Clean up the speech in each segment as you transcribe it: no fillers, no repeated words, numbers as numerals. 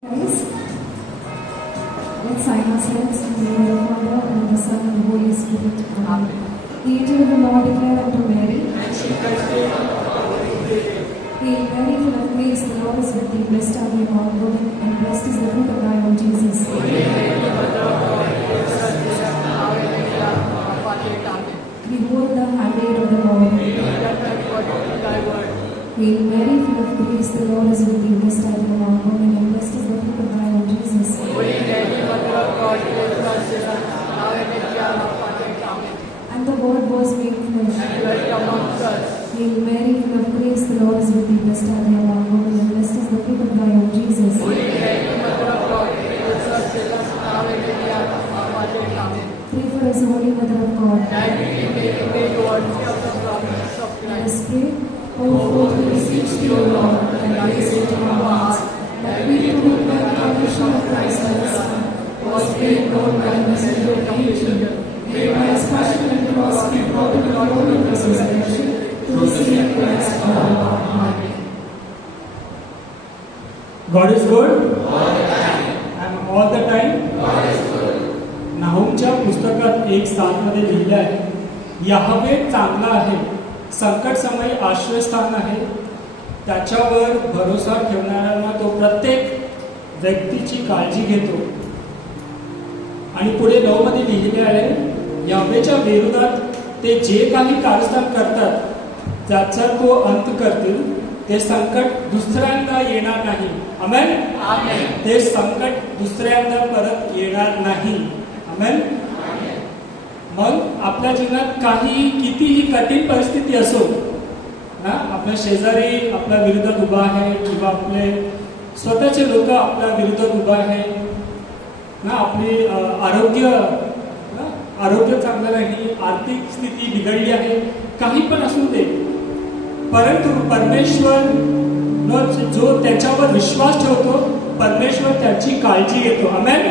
Guys, let's sign ourselves in the name of the Father, and of the Son, and the Holy Spirit. Amen. The angel of the Lord declared unto Mary, Hail Mary, full of grace, the Lord is with thee. Blessed are thou among women, and blessed is the fruit of thy womb, Jesus. Behold the handmaid of the Lord. Hail Mary, full of grace, the Lord is with thee. Blessed are thou among women, and blessed is the fruit of thy womb, Jesus. And the Word was made flesh. Hail Mary, full of grace, the Lord is with thee. Blessed are thou among women, and blessed is the fruit of thy womb, Jesus. Pray for us, Holy Mother of God. Let us pray. O Lord, we beseech thee, O Lord, and grace into our hearts, that we too may bear the condition of Christ thy Son, was made known by the messenger of creation, may by his passion and cross be brought to the glory of his resurrection, through the same Christ our Lord. Amen. God is good and all the time. नाहूमच्या पुस्तकात 1:7 लिहिले आहे, यहोवा चांगला आहे, संकट समय आश्रयस्थान आहे, त्याच्यावर भरोसा ठेवणाऱ्यांना तो प्रत्येक व्यक्तीची काळजी घेतो. आणि पुढे 9 मध्ये लिहिले आहे, यहोवेच्या विरोधात ते जे काही कारस्थान करतात त्याचा तो अंत करतील, ते संकट दुसऱ्यांदा येणार नाही. आमेन. ते संकट दुसऱ्यांदा परत येणार नाही. आमेन. मग आपल्या जीवनात कितीही कठीण परिस्थिती असो ना, आपल्या शेजारी आपल्या विरोधात उभा आहे किंवा आपले स्वतःचे लोक आपल्या विरोधात उभा आहे ना, आपली आरोग्य चांगलं नाही, आर्थिक स्थिती बिघडली आहे, काही पण असू दे, परंतु परमेश्वर जो त्याच्यावर विश्वास ठेवतो, परमेश्वर त्याची काळजी घेतो. आमेन.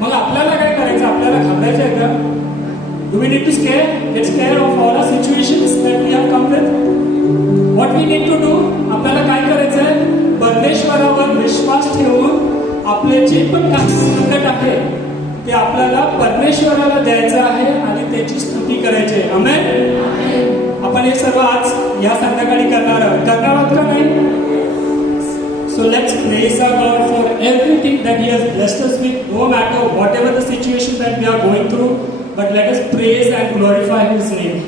मग आपल्याला काय करायचं? आपल्याला घाबरायचं आहे का? Do we need to get scared of all our situations that we have come with? What we need to do? आपल्याला काय करायचं आहे? परमेश्वरावर विश्वास ठेवून आपले जे पण काही संकट आहे ते आपल्याला परमेश्वराला द्यायचं आहे आणि त्याची स्तुती करायची आहे. आमेन. आपण हे सर्व आज या संध्याकाळी करणार आहोत का नाही? So let's praise our God for everything that He has blessed us with, no matter whatever the situation that we are going through. But let us praise and glorify His name.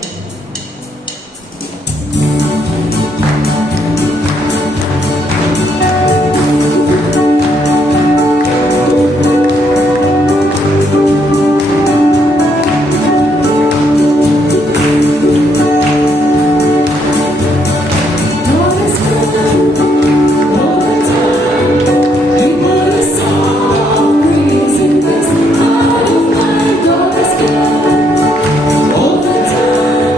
All the time.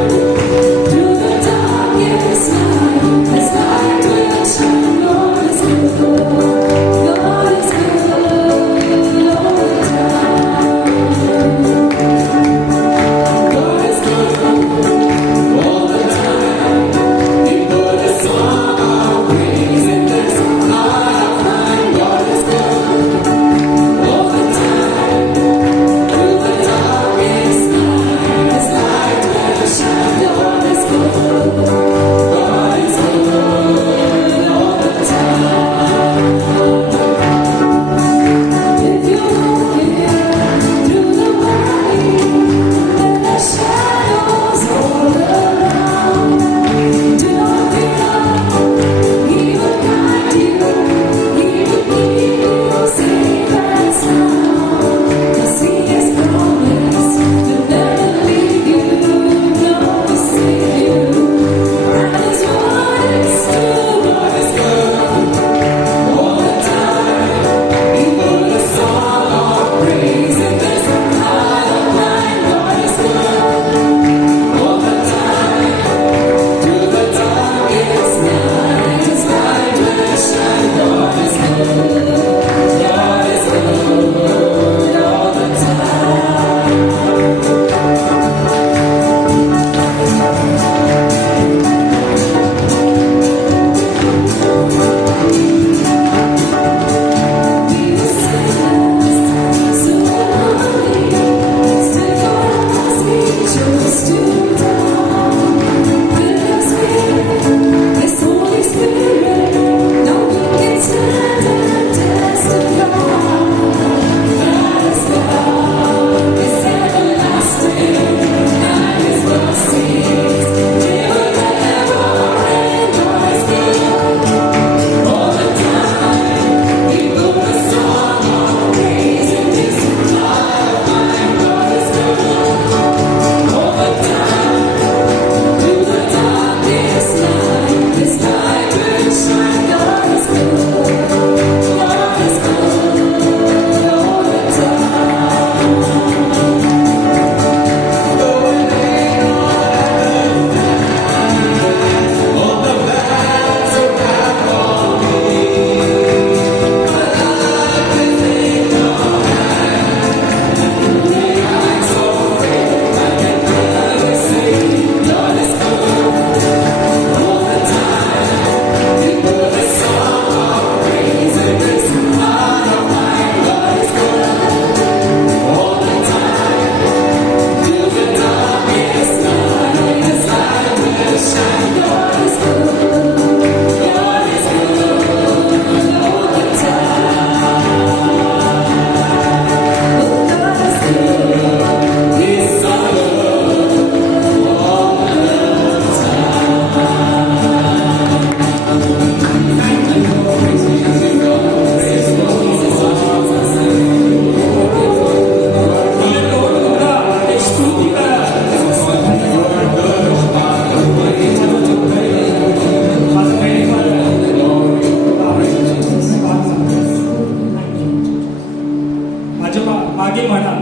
आणि म्हणा,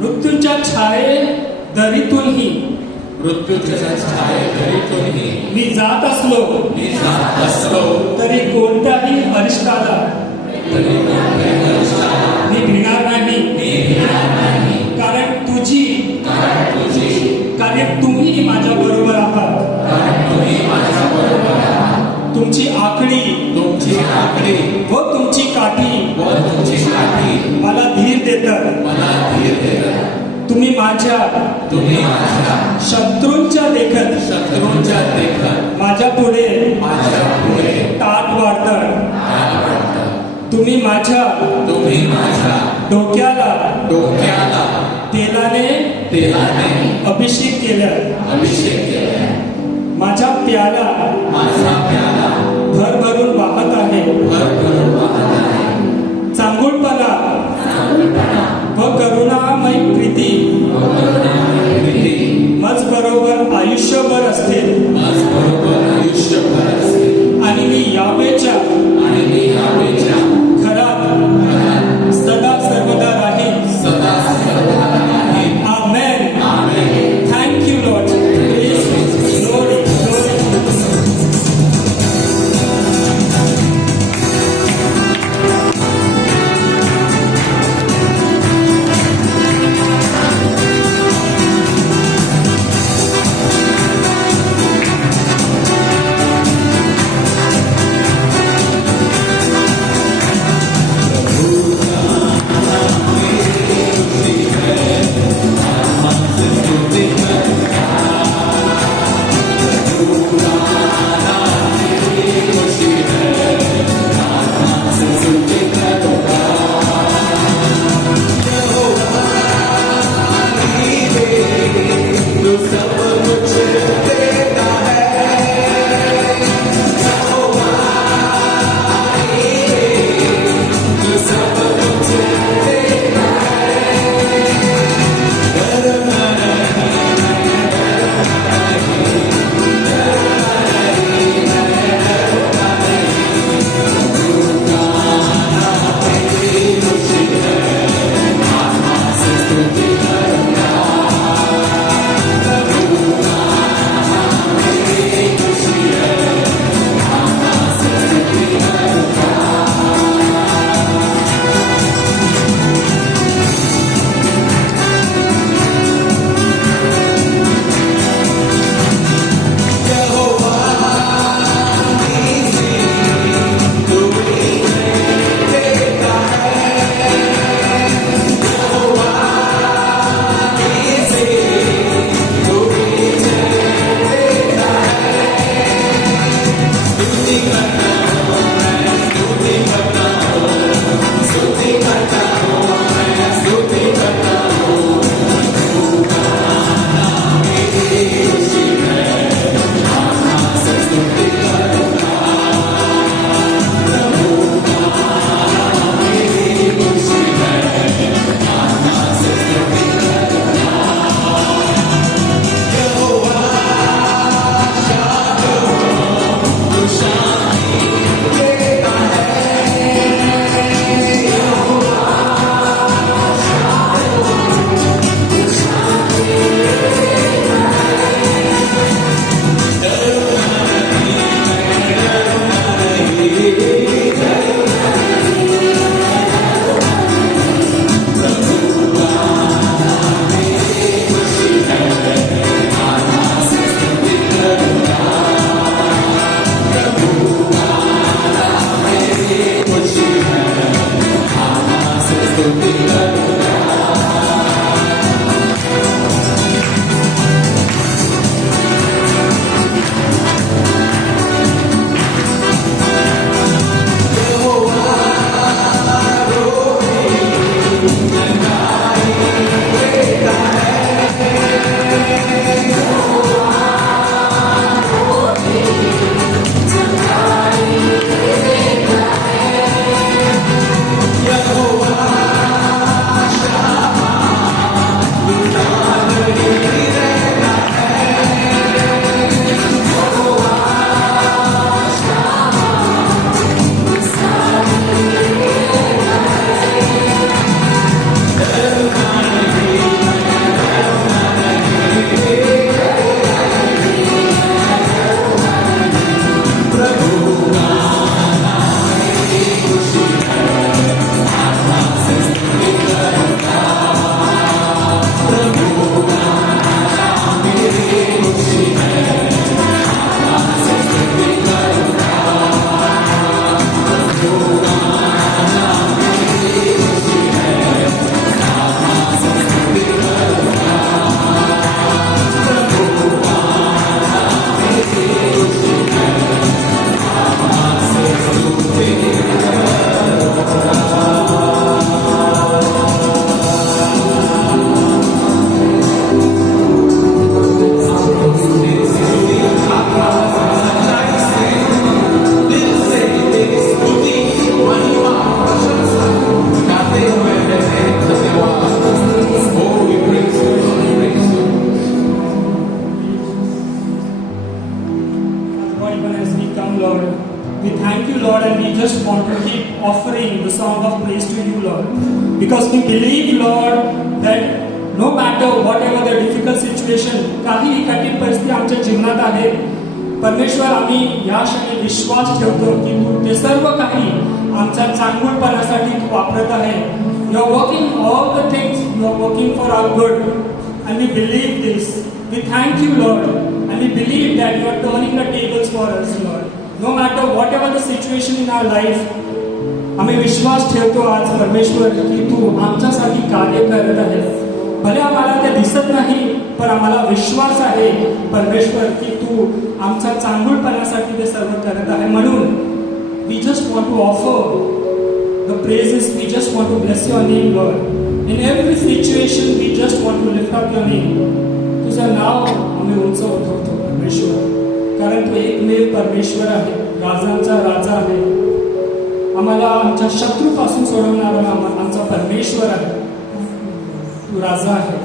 मृत्यूच्या छाये दरीतूनही मृत्यूच्या छायेतूनही मी जात असलो मी जात असलो तरी कोणत्याही अरिष्टाला तरी कोणत्याही अरिष्टाला मी भिणार नाही, मी भिणार नाही. कारण तुझी कारण तुम्ही माझ्या बरोबर आहात. कारण तुम्ही माझ्या बरोबर आहात. तुमची आखणी तुमची आखणी व तुमची काठी व तुमची काठी मला धीर देतात. मला धीर देतात. तुम्ही माझ्या शत्रूंच्या देखत शत्रूंच्या देखत माझ्या पुढे माझ्या ताट वाढतात. तुम्ही तुम्ही माझ्या डोक्याला तेलाने अभिषेक केला. माझा प्याला भरभरून वाहत आहे. चांगुलपणा व करुणामय प्रीती मज बरोबर आयुष्यभर असते. आणि मी यावेच्या घरात सदा सर्वदा राहील. आमेन. Thank you lord. Glory glory. offering the song of praise to you, Lord. Because we believe, Lord, that no matter whatever the difficult situation, काहीही कठीण परिस्थिती आमच्या जीवनात आहे, परमेश्वर आम्ही या क्षणी विश्वास ठेवतो की तू ते सर्व काही आमच्या चांगुलपणासाठी तू वापरत आहे. You are working all the things, you are working for our good. And we believe this. We thank you, Lord. And we believe that you are turning the tables for us, Lord. No matter whatever the situation in our life, आम्ही विश्वास ठेवतो आज परमेश्वर की तू आमच्यासाठी कार्य करत आहे. भले आम्हाला ते दिसत नाही, पण आम्हाला विश्वास आहे परमेश्वर की तू आमच्या चांगुलपणासाठी ते सर्व करत आहे. म्हणून we just want to offer the praises, we just want to bless your name, Lord. In every situation, we just want to lift up your name. तुझं नाव आम्ही उंच उठवतो परमेश्वर, कारण तू एकमेव परमेश्वर आहे, राजांचा राजा आहे. आम्हाला आमच्या शत्रूपासून सोडवणारा आमचा परमेश्वर आहे. तू राजा आहे.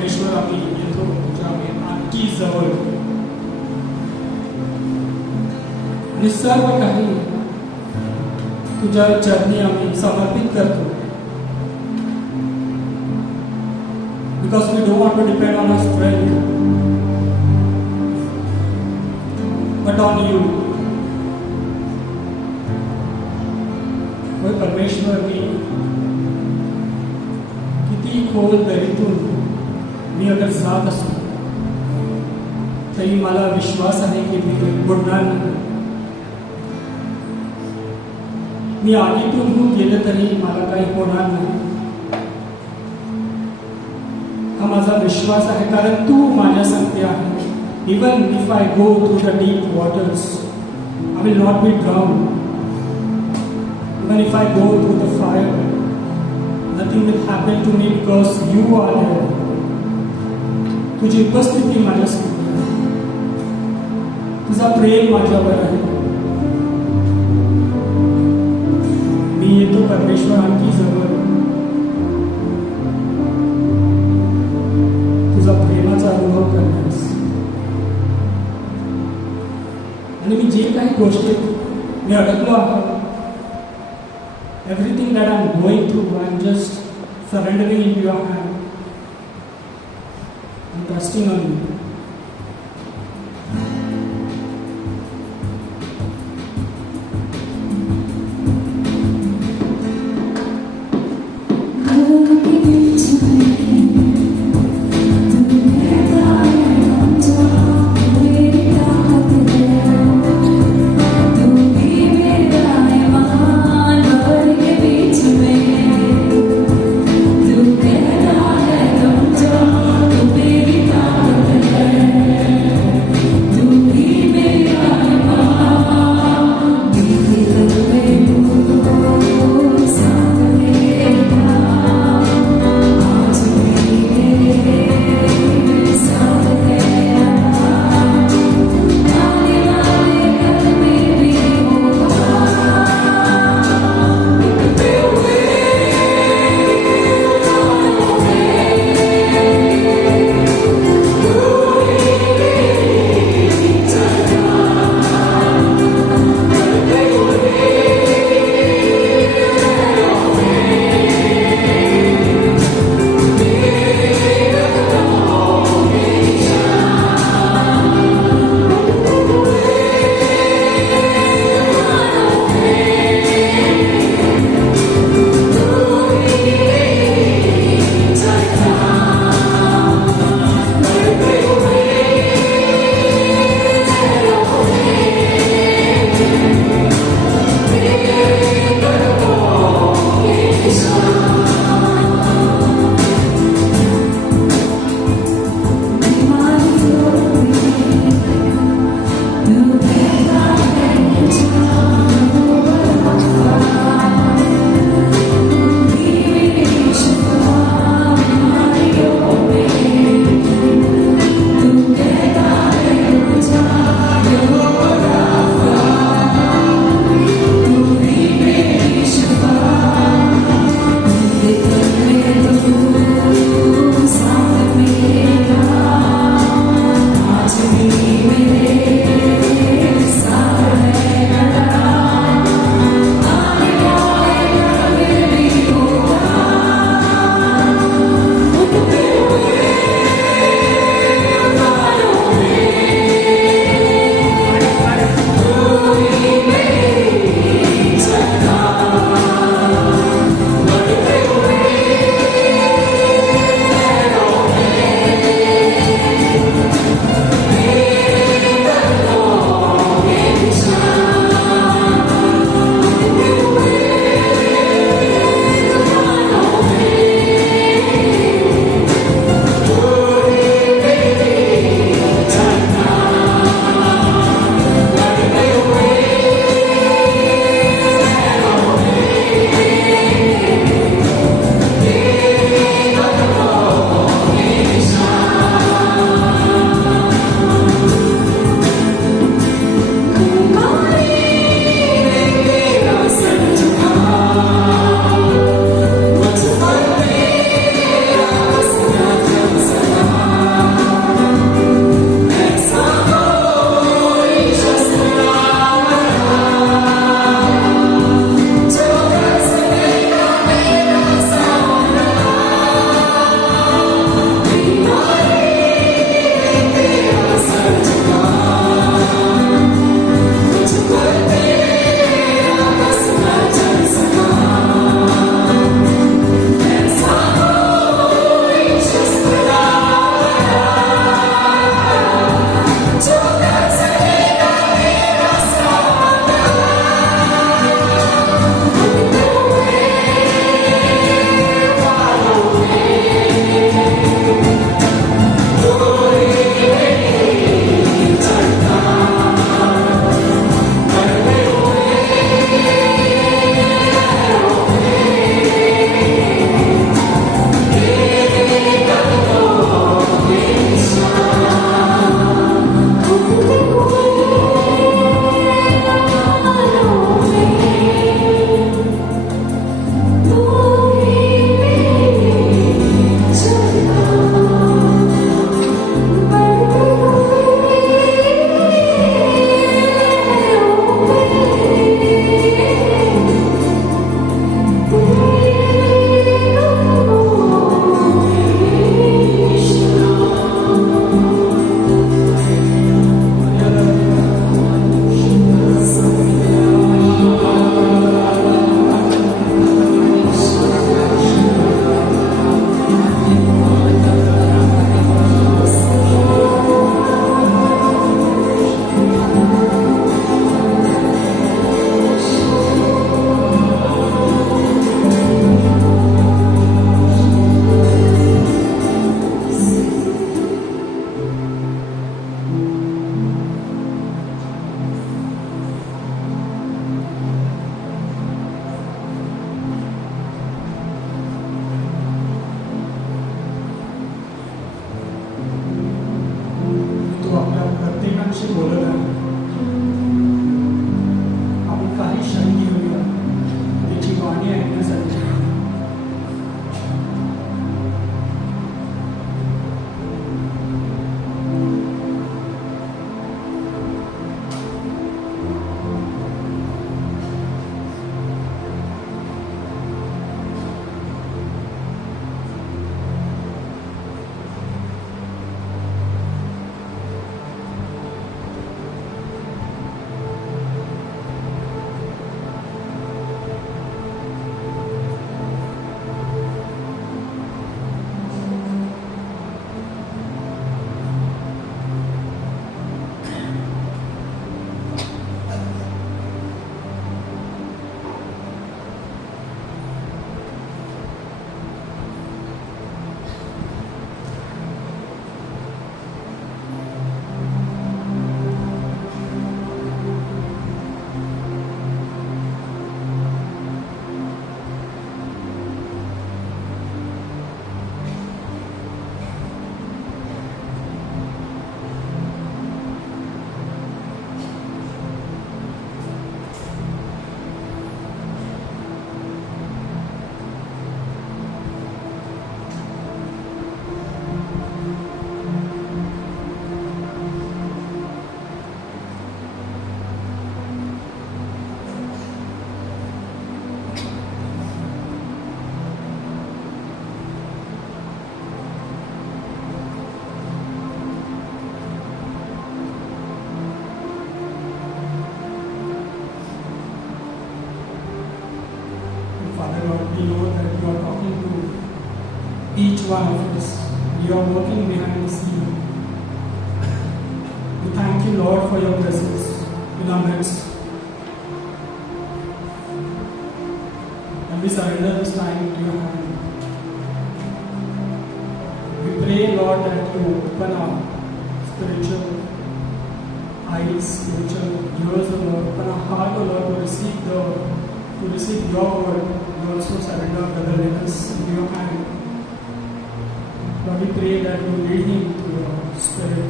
परमेश्वर आम्ही येतो तुझ्या आणखी जवळ आणि सर्व काही तुझ्या चरणी आम्ही समर्पित करतो. Because we don't want to depend on our strength, but on you. होय परमेश्वर, मी किती खोल दरीतून मी अगर जात असो तरी मला विश्वास आहे की मी बुडणार नाही. मी आगीतून गेलं तरी मला काही होणार नाही हा माझा विश्वास आहे, कारण तू माझ्या संगती आहे. Even if I go through the deep waters I will not be drown. Even if I go through the fire nothing will happen to me because you are there. तुझी उपस्थिती माझ्या संगती आहे, तुझा प्रेम माझ्यावर आहे. मी येतो परमेश्वर आणखी जवळ तुझा प्रेमाचा अनुभव करण्यास. आणि मी जे काही गोष्टीत मी अडकलो आहे, everything that I am going through I am just surrendering in your hand and trusting on you. तू कहता है तुम जो, तू मेरी ताकत है. Father Lord, we know that you are talking to each one of us. You are working behind the scene. We thank you, Lord, for your presence in our midst. And we surrender this time into your hand. We pray, Lord, that you open our spiritual eyes, spiritual ears, O Lord, open our heart, O Lord, to receive your word. We also surrender Brother Linus into your hand. Lord, we pray that you lead him to your Spirit,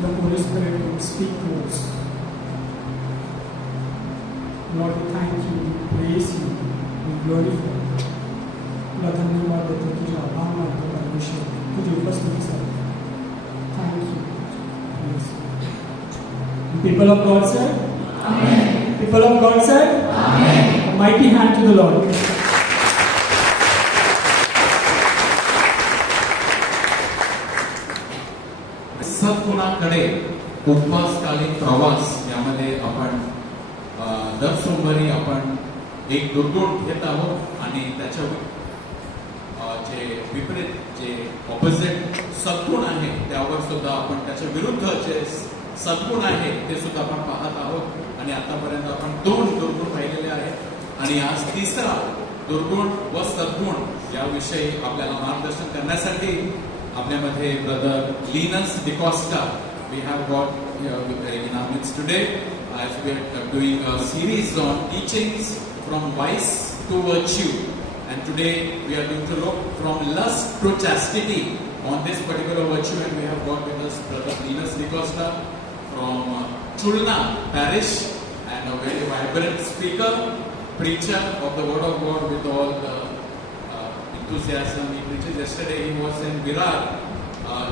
the Holy Spirit to speak to us. Lord, we thank you, we praise you, we glorify you. तुला धन्यवाद देतो, तुझे आभार मानतो परमेश्वर, तुझी उपस्थितीसाठी. Thank you. Yes. People of God said, Amen. People of God said, Amen. A mighty hand to the Lord. सद्गुणाकडे उपवासकालीन प्रवास यामध्ये आपण दर सोमवारी आपण एक दुर्गुण घेत आहोत आणि त्याच्या जे विपरीत जे ऑपोजिट सद्गुण आहे त्यावर सुद्धा आपण त्याच्या विरुद्ध जे सद्गुण आहे ते सुद्धा आपण पाहत आहोत. आणि आतापर्यंत आपण 2 दुर्गुण पाहिलेले आहेत आणि आज तिसरा दुर्गुण व सद्गुण याविषयी आपल्याला मार्गदर्शन करण्यासाठी आपल्यामध्ये brother Linus D'Costa we have got in our midst today as we are doing a series on teachings from vice to virtue, and today we are going to look from lust to chastity on this particular virtue, and we have got with us brother Linus Dicosta from Chulna parish and a very vibrant speaker, preacher of the word of God with all the enthusiasm. He preaches. Yesterday he was in Virar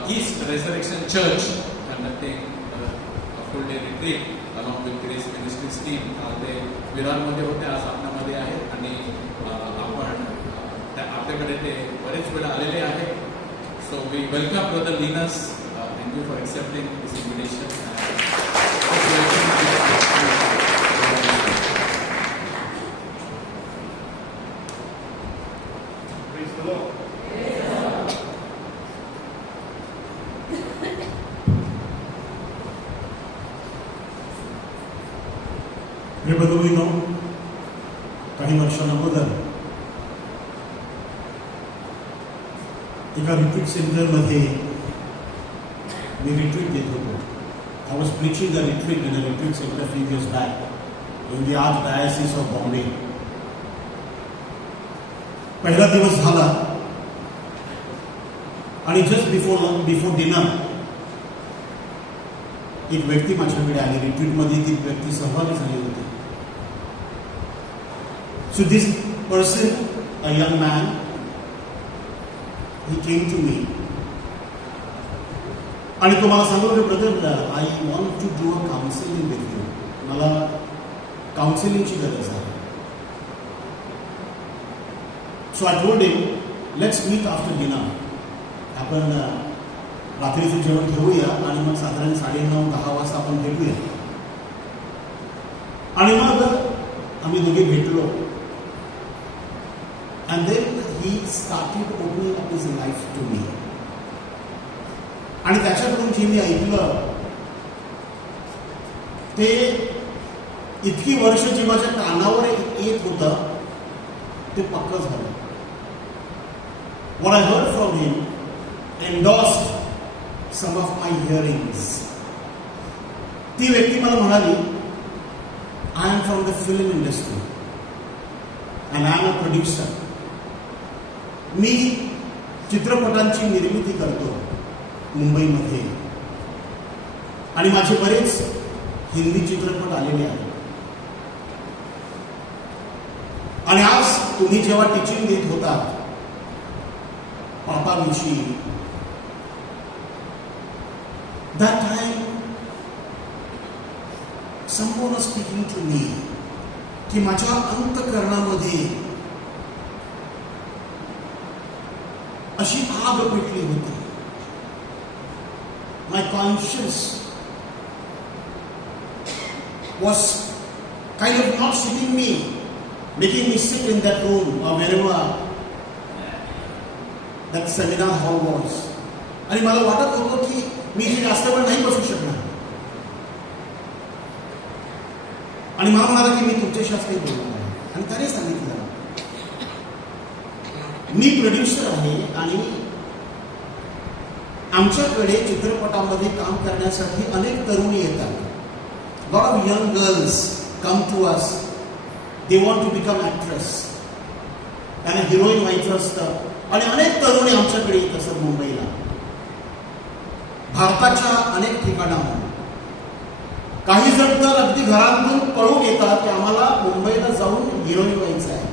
East Resurrection Church conducting a full day retreat along with Grace Ministries team. ते विरारमध्ये होते, आज आपल्यामध्ये आहेत आणि आपण आपल्याकडे ते बरेच वेळ आलेले आहेत. So we welcome brother Linus. Thank you for accepting this invitation. हे बघून काही वर्षांअगोदर एका रिट्रीट सेंटरमध्ये मी रिट्रीट देत होतो. I was preaching a retreat in a retreat center a few years back in the Archdiocese of Bombay. पहिला दिवस झाला आणि जस्ट बिफोर डिनर एक व्यक्ती माझ्याकडे आली. रिट्रीटमध्ये ती व्यक्ती सहभागी झाली होती. So this person, a young man, he came to me. आणि तो मला सांगतो, brother, I want to do a counselling with you. मला काउन्सिलिंगची गरज आहे. So I told him, let's meet after dinner. आपण रात्रीचं जेवण घेऊया आणि मग साधारण 9:30-10 वाजता आपण भेटूया. आणि मग आम्ही दोघे भेटलो. And then he started opening up his life to me. आणि त्याच्याकडून जे मी ऐकलं ते इतकी वर्ष जे माझ्या कानावर येत होतं ते पक्क झालं. What I heard from him endorsed some of my hearings. ती व्यक्ती मला म्हणाली, I am from the film industry and I am a producer. मी चित्रपटांची निर्मिती करतो मुंबईमध्ये आणि माझे बरेच हिंदी चित्रपट आलेले आहेत. आणि आज तुम्ही जेव्हा टीचिंग देत होता पापाविषयी, that time someone was speaking to me की माझ्या अंतःकरणामध्ये अशी आग पेटली होती. My conscience was kind of not sitting me making me sit in that room or wherever that seminar hall was. आणि मला वाटत होतं की मी इथे जास्त वेळ नाही बसू शकणार. आणि मला म्हणाला की मी तुमच्याशी आज काही बोलणार आहे. आणि त्याने सांगितलं, मी प्रोड्युसर आहे आणि आमच्याकडे चित्रपटामध्ये काम करण्यासाठी अनेक तरुणी येतात. Lot of young girls come to us. They want to become actress. त्यांना हिरोईन व्हायचं असतं. आणि अनेक तरुणी आमच्याकडे येत असतात मुंबईला, भारताच्या अनेक ठिकाणाहून. काही जण तर अगदी घरातून पळून येतात की आम्हाला मुंबईला जाऊन हिरोईन व्हायचं आहे.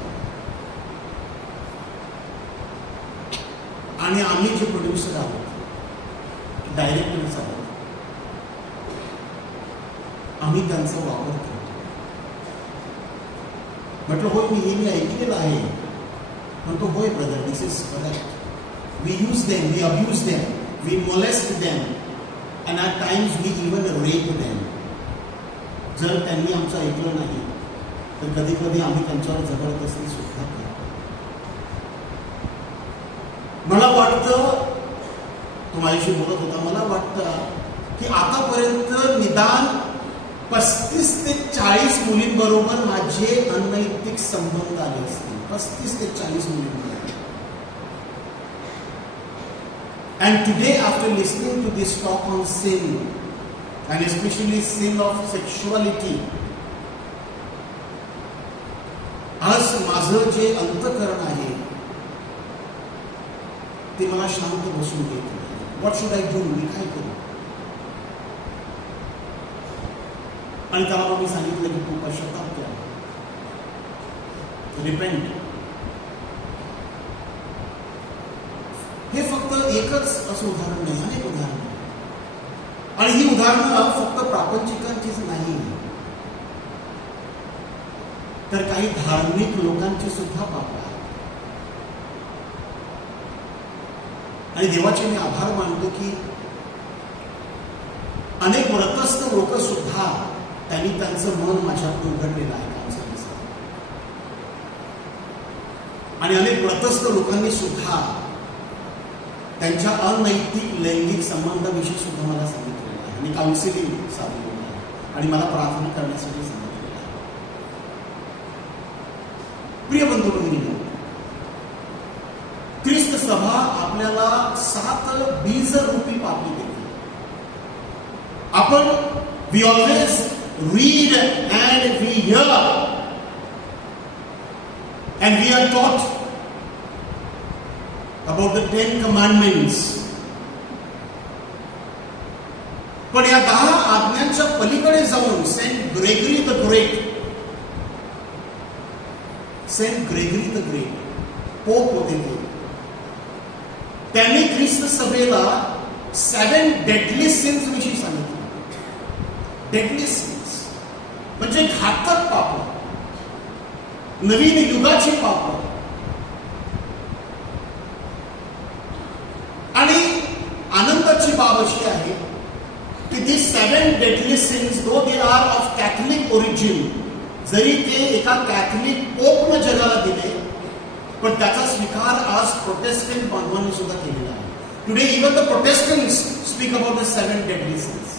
आणि आम्ही जे प्रोड्युसर आहोत, डायरेक्टर्स आहोत, आम्ही त्यांचा वापर करतो. म्हटलं होय, मी ऐकलेलं आहे. म्हणतो होय brother, this is correct. We use them, we abuse them, we molest them, and at times we even rape them. जर त्यांनी आमचं ऐकलं नाही तर कधी कधी आम्ही त्यांच्यावर जबरदस्ती सुद्धा करतो. मला वाटतं, तो माझ्याशी बोलत होता, मला वाटतं की आतापर्यंत निदान 35 ते 40 मुलींबरोबर माझे अनैतिक संबंध आले असतील. 35 ते 40 मुलींबरोबर. And today, after listening to this talk on sin, and especially sin of sexuality, आज माझं जे अंतःकरण आहे ते मला शांत बसून देत. What should I do? मी काय करू? आणि त्याला मग मी सांगितलं की तू पश्चाताप कर, रिपेंट. हे फक्त एकच असं उदाहरण नाही, अनेक उदाहरण. आणि ही उदाहरणं फक्त प्रापंचिकांचीच नाही, तर काही धार्मिक लोकांची सुद्धा पाप आहे. आणि देवाचे मी आभार मानतो की अनेक व्रतस्थ लोक सुद्धा त्यांनी त्यांचं मन माझ्याकडून उघडलेलं आहे कामसाठी. आणि अनेक व्रतस्थ लोकांनी सुद्धा त्यांच्या अनैतिक लैंगिक संबंधाविषयी सुद्धा मला सांगितलेलं आहे. आणि काउन्सिलिंग साधलेलं आहे आणि मला प्रार्थना करण्यासाठी सांगितलेलं आहे. प्रिय बंधू भगिनींनो, ख्रिस्त सभा आपल्याला 7 बीजरूपी पापी देते. आपण we always read and we hear and we are taught about the 10 commandments. पण या 10 आज्ञांच्या पलीकडे जाऊन Saint Gregory the Great pope होते ते. त्यांनी ख्रिस्त सभेला 7 डेडली सिन्स विषयी सांगितलं. डेडली सिन्स म्हणजे घातक पाप, नवीन युगाची पाप. आणि आनंदाची बाब अशी आहे की the 7 deadly sins, though they are of Catholic origin, जरी ते एका कॅथलिक पोपनं जगाला दिले, पण त्याचा स्वीकार आज प्रोटेस्टंट बांधवांनी सुद्धा केलेला आहे. Today even the Protestants speak about the 7 deadly sins.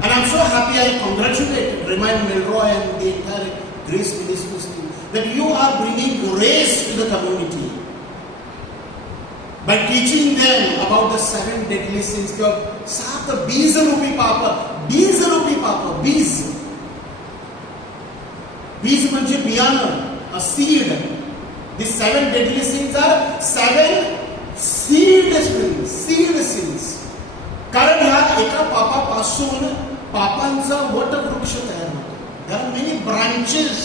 And I'm so happy, I congratulate Remind Milroy and the entire Grace Ministries team that you are bringing grace to the community by teaching them about the 7 deadly sins. किंवा 7 बीजरूपी पाप. बीजरूपी पाप, बीज म्हणजे बियाणं, a seed. The 7 deadly sins are 7 seed sins. कारण ह्या एका पापापासून पापांचा वटवृक्ष तयार होतो. There are many branches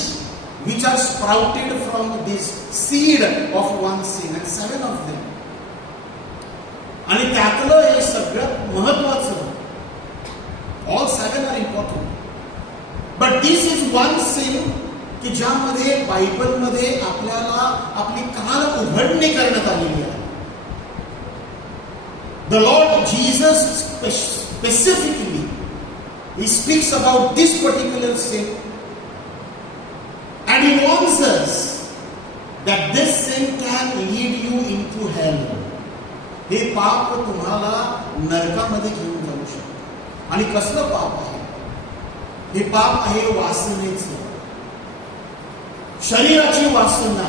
which are sprouted from this seed of one sin, and 7 of them. आणि त्यातलं हे सगळ्यात महत्वाचं, all 7 are important, but this is one sin की ज्यामध्ये बायबलमध्ये आपल्याला आपली कान उघडणी करण्यात आलेली आहे. The Lord Jesus specifically he speaks about this particular sin, and And he warns us that this sin can lead you into hell. हे पाप तुम्हाला नरकामध्ये घेऊन जाऊ शकतं. आणि कसलं पाप आहे? हे पाप आहे वासनेचं. शरीराची वासना,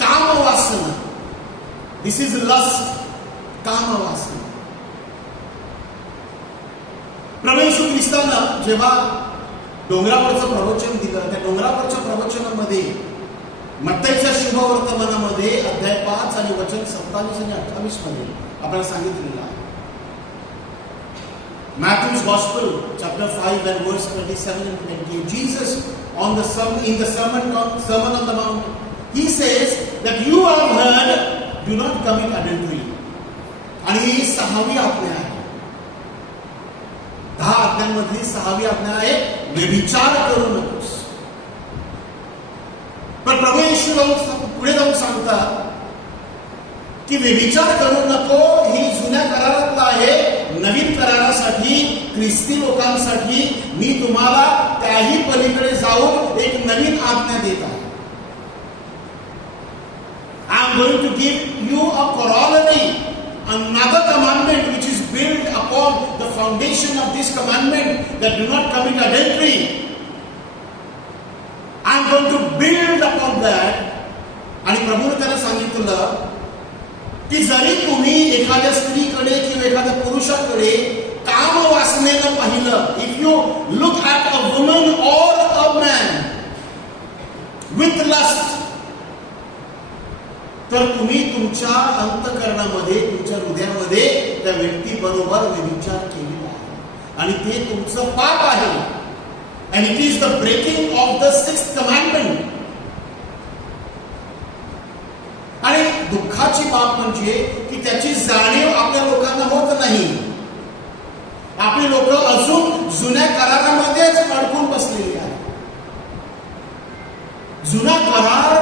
काम वासना. दिस इज लस्ट, काम वासना. प्रभू येशू ख्रिस्तानं जेव्हा डोंगरावरचं प्रवचन दिलं, त्या डोंगरावरच्या प्रवचनामध्ये मत्तईच्या शुभवर्तमानामध्ये अध्याय 5 आणि वचन 27 आणि 28 मध्ये आपल्याला सांगितलेलं आहे. Matthew's Gospel, chapter 5 and verse 27 and 28. Jesus in the Sermon on the Mount, he says that you have heard, do not commit adultery. आणि ही 6वी आज्ञा आहे. 10 आज्ञांमधली 6वी आज्ञा आहे, व्यभिचार करू नकोस. पण प्रभू येशू पुढे जाऊन सांगतात की व्यभिचार करू नको ही जुन्या करारातला आहे. नवीन करारासाठी, ख्रिस्ती लोकांसाठी मी तुम्हाला त्याही पलीकडे जाऊन एक नवीन आज्ञा देत आहे. I am going to give you a corollary, another commandment which is built upon the foundation of this commandment, that do not commit adultery. I am going to build upon that. आणि प्रभूने त्याला सांगितलं की जरी तुम्ही एखाद्या स्त्रीकडे किंवा एखाद्या पुरुषाकडे काम वासनेनं पाहिलं, if you look at a woman और अ मॅन विथ लस्ट, तर तुम्ही तुमच्या अंतःकरणामध्ये, तुमच्या हृदयामध्ये त्या व्यक्तीबरोबर व्यभिचार केलेला आहे आणि ते तुमचं पाप आहे. And it is the breaking of the 6th commandment. आणि दुःखाची बाब म्हणजे की त्याची जाणीव आपल्या लोकांना होत नाही. आपली लोक अजून जुन्या करारामध्येच अडकून बसलेली आहेत. जुना करार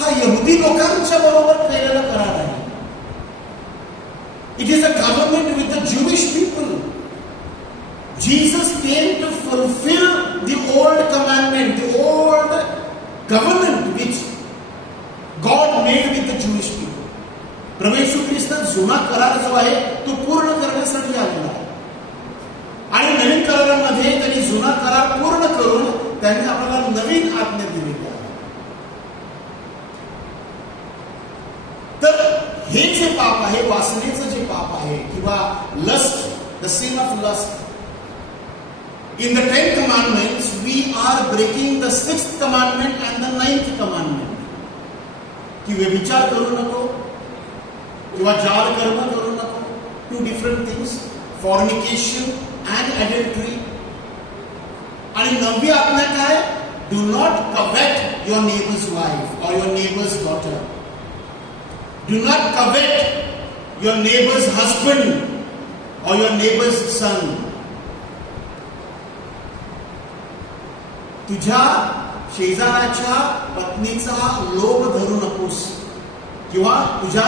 हा यहुदी लोकांच्या बरोबर केलेला करार आहे. It is a government with the Jewish people. Jesus came to fulfill the old commandment, the old covenant which God made with the Jewish people. प्रभू येशू ख्रिस्त जुना करार जो आहे तो पूर्ण करण्यासाठी आलेला आहे. आणि नवीन करारामध्ये त्यांनी जुना करार पूर्ण करून त्यांनी आपल्याला नवीन आज्ञा दिलेली आहे. तर हे जे पाप आहे, वासनेचं जे पाप आहे किंवा lust, the sin of lust, in the 10 commandments we are breaking the 6th commandment and the 9th commandment. की व्यभिचार करू नको किंवा जाल कर्म करू नको. 2 different things, fornication and adultery. आणि 9वी आज्ञा काय? Do not covet your neighbor's wife or your neighbor's daughter. Do not covet your neighbor's husband or your neighbor's son. तुझ्या शेजाऱ्याच्या पत्नीचा लोभ धरू नकोस किंवा तुझ्या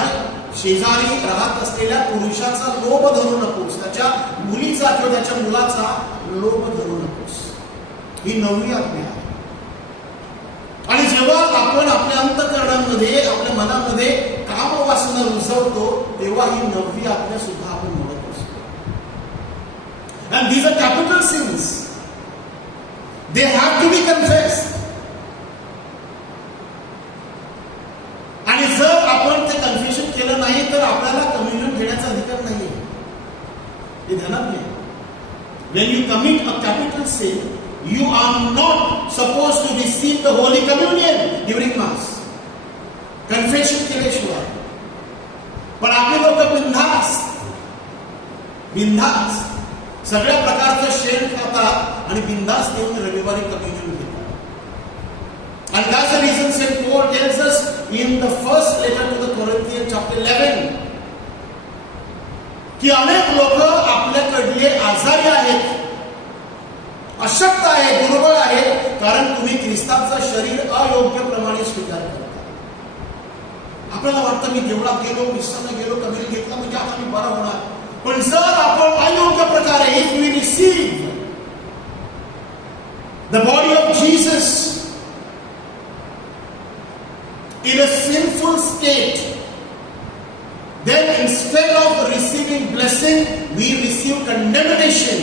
शेजारी राहत असलेल्या पुरुषाचा लोभ धरू नकोस. त्याच्या मुलीचा किंवा त्याच्या मुलाचा लोभ धरू नकोस. ही 9वी आज्ञा आहे. आणि जेव्हा आपण आपल्या अंतःकरणामध्ये, आपल्या मनामध्ये कामवासना रुजवतो, तेव्हा ही 9वी आज्ञा सुद्धा आपण मोडत असतो. And these are capital sins. They have to be confessed. आणि जर आपण ते कन्फेशन केलं नाही तर आपल्याला कम्युनियन घेण्याचा अधिकार नाही. हे ध्यानात घ्या. When you commit a capital sin, you are not supposed to receive the Holy Communion during Mass. Confession केल्याशिवाय. पण आपले लोक बिनधास्त सगळ्या प्रकारचं शेण खातात आणि बिनधास्त येऊन रविवारी कम्युनियन घेतात. And that's the reason St. Paul tells us in the first letter to the Corinthians chapter 11 की अनेक लोक आपल्याकडले आजारी आहेत, अशक्त आहेत, दुर्बळ आहेत, कारण तुम्ही ख्रिस्ताचं शरीर अयोग्य प्रमाणे स्वीकार करता. आपल्याला वाटतं मी देवळात गेलो, ख्रिस्ताला गेलो, कम्युनियन घेतला म्हणजे आता मी बरा होणार. पण जर आपण अयोग्य प्रकारे, if we receive the body of Jesus in a sinful state, then instead of receiving blessing, we receive condemnation.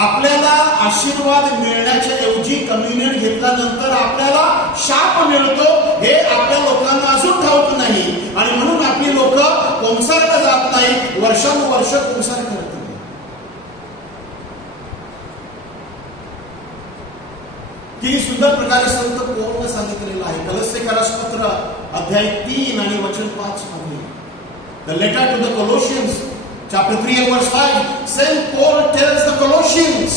आपल्याला आशीर्वाद मिळण्याच्या ऐवजी कम्युनियन घेतल्यानंतर आपल्याला शाप मिळतो, हे आपल्या लोकांना अजून ठाऊक नाही. आणि म्हणून आपली लोक कोंसारला जात नाही, वर्षानुवर्ष कोंसार करत. किती सुंदर प्रकारे संत पौलने सांगितलेलं आहे कलोस्येकरास पत्र अध्याय 3 आणि वचन 5 मध्ये. The letter to the Colossians, chapter 3 and verse 5, Saint Paul tells the Colossians,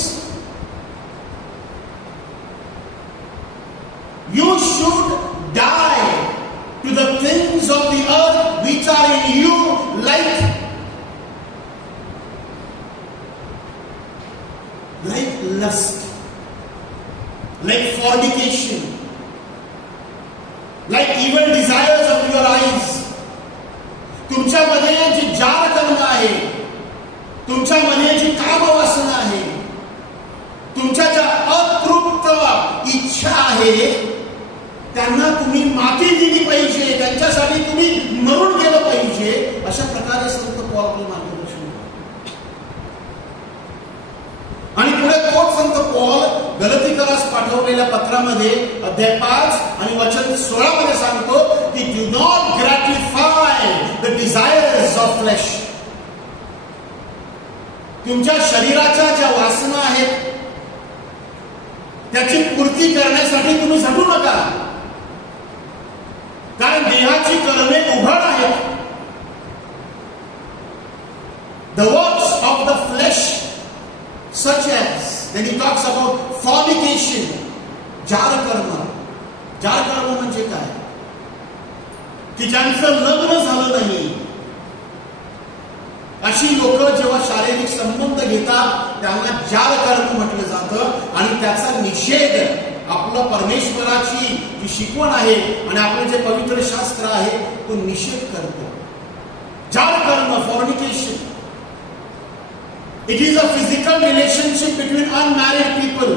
you should die to the things of the earth which are in you, like lust, like fornication, like evil desires of your eyes. तुमच्यामध्ये जी जार कर्म आहे, तुमच्यामध्ये जी कामवासना आहे, तुमच्या ज्या अतृप्त इच्छा आहे, त्यांना तुम्ही माती दिली पाहिजे, त्यांच्यासाठी तुम्ही मरून गेलं पाहिजे. अशा प्रकारे संत पौल आपलं मार्गदर्शन. आणि पुढे तोच संत पौल गलतीकरास पाठवलेल्या पत्रामध्ये अध्याय 5 आणि वचन 16 मध्ये सांगतो की do not gratify the desires of flesh. तुमच्या शरीराच्या ज्या वासना आहेत त्याची पूर्ती करण्यासाठी तुम्ही झटू नका, कारण देहाची कर्मे उघड आहेत. The works of the flesh, such as when he talks about fornication, जार कर्म म्हणजे काय? की ज्यांचं लग्न झालं नाही अशी लोक जेव्हा शारीरिक संबंध घेतात त्यांना जार कर्म म्हटलं जातं. आणि त्याचा निषेध आपलं परमेश्वराची जी शिकवण आहे आणि आपलं जे पवित्र शास्त्र आहे तो निषेध करतो. जार कर्म, fornication. It is a physical relationship between unmarried people.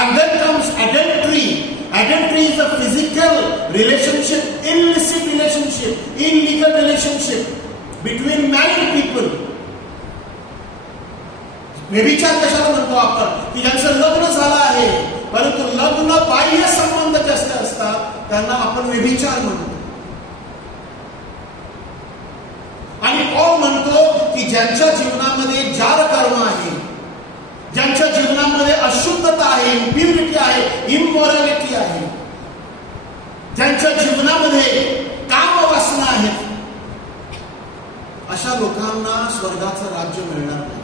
And then comes adultery. Adultery is a physical relationship, illicit relationship, illegal relationship between married people. व्यभिचार कशाला म्हणतो आपण? की ज्यांचं लग्न झालं आहे परंतु लग्न बाह्य संबंध जास्त असतात त्यांना आपण व्यभिचार म्हणतो. आणि पौल म्हणतो की ज्यांच्या जीवनामध्ये जार कर्म आहे, ज्यांच्या जीवनामध्ये अशुद्धता आहे, इम्प्युरिटी आहे, इमोरॅलिटी आहे, ज्यांच्या जीवनामध्ये कामवासना आहेत, अशा लोकांना स्वर्गाचं राज्य मिळणार नाही.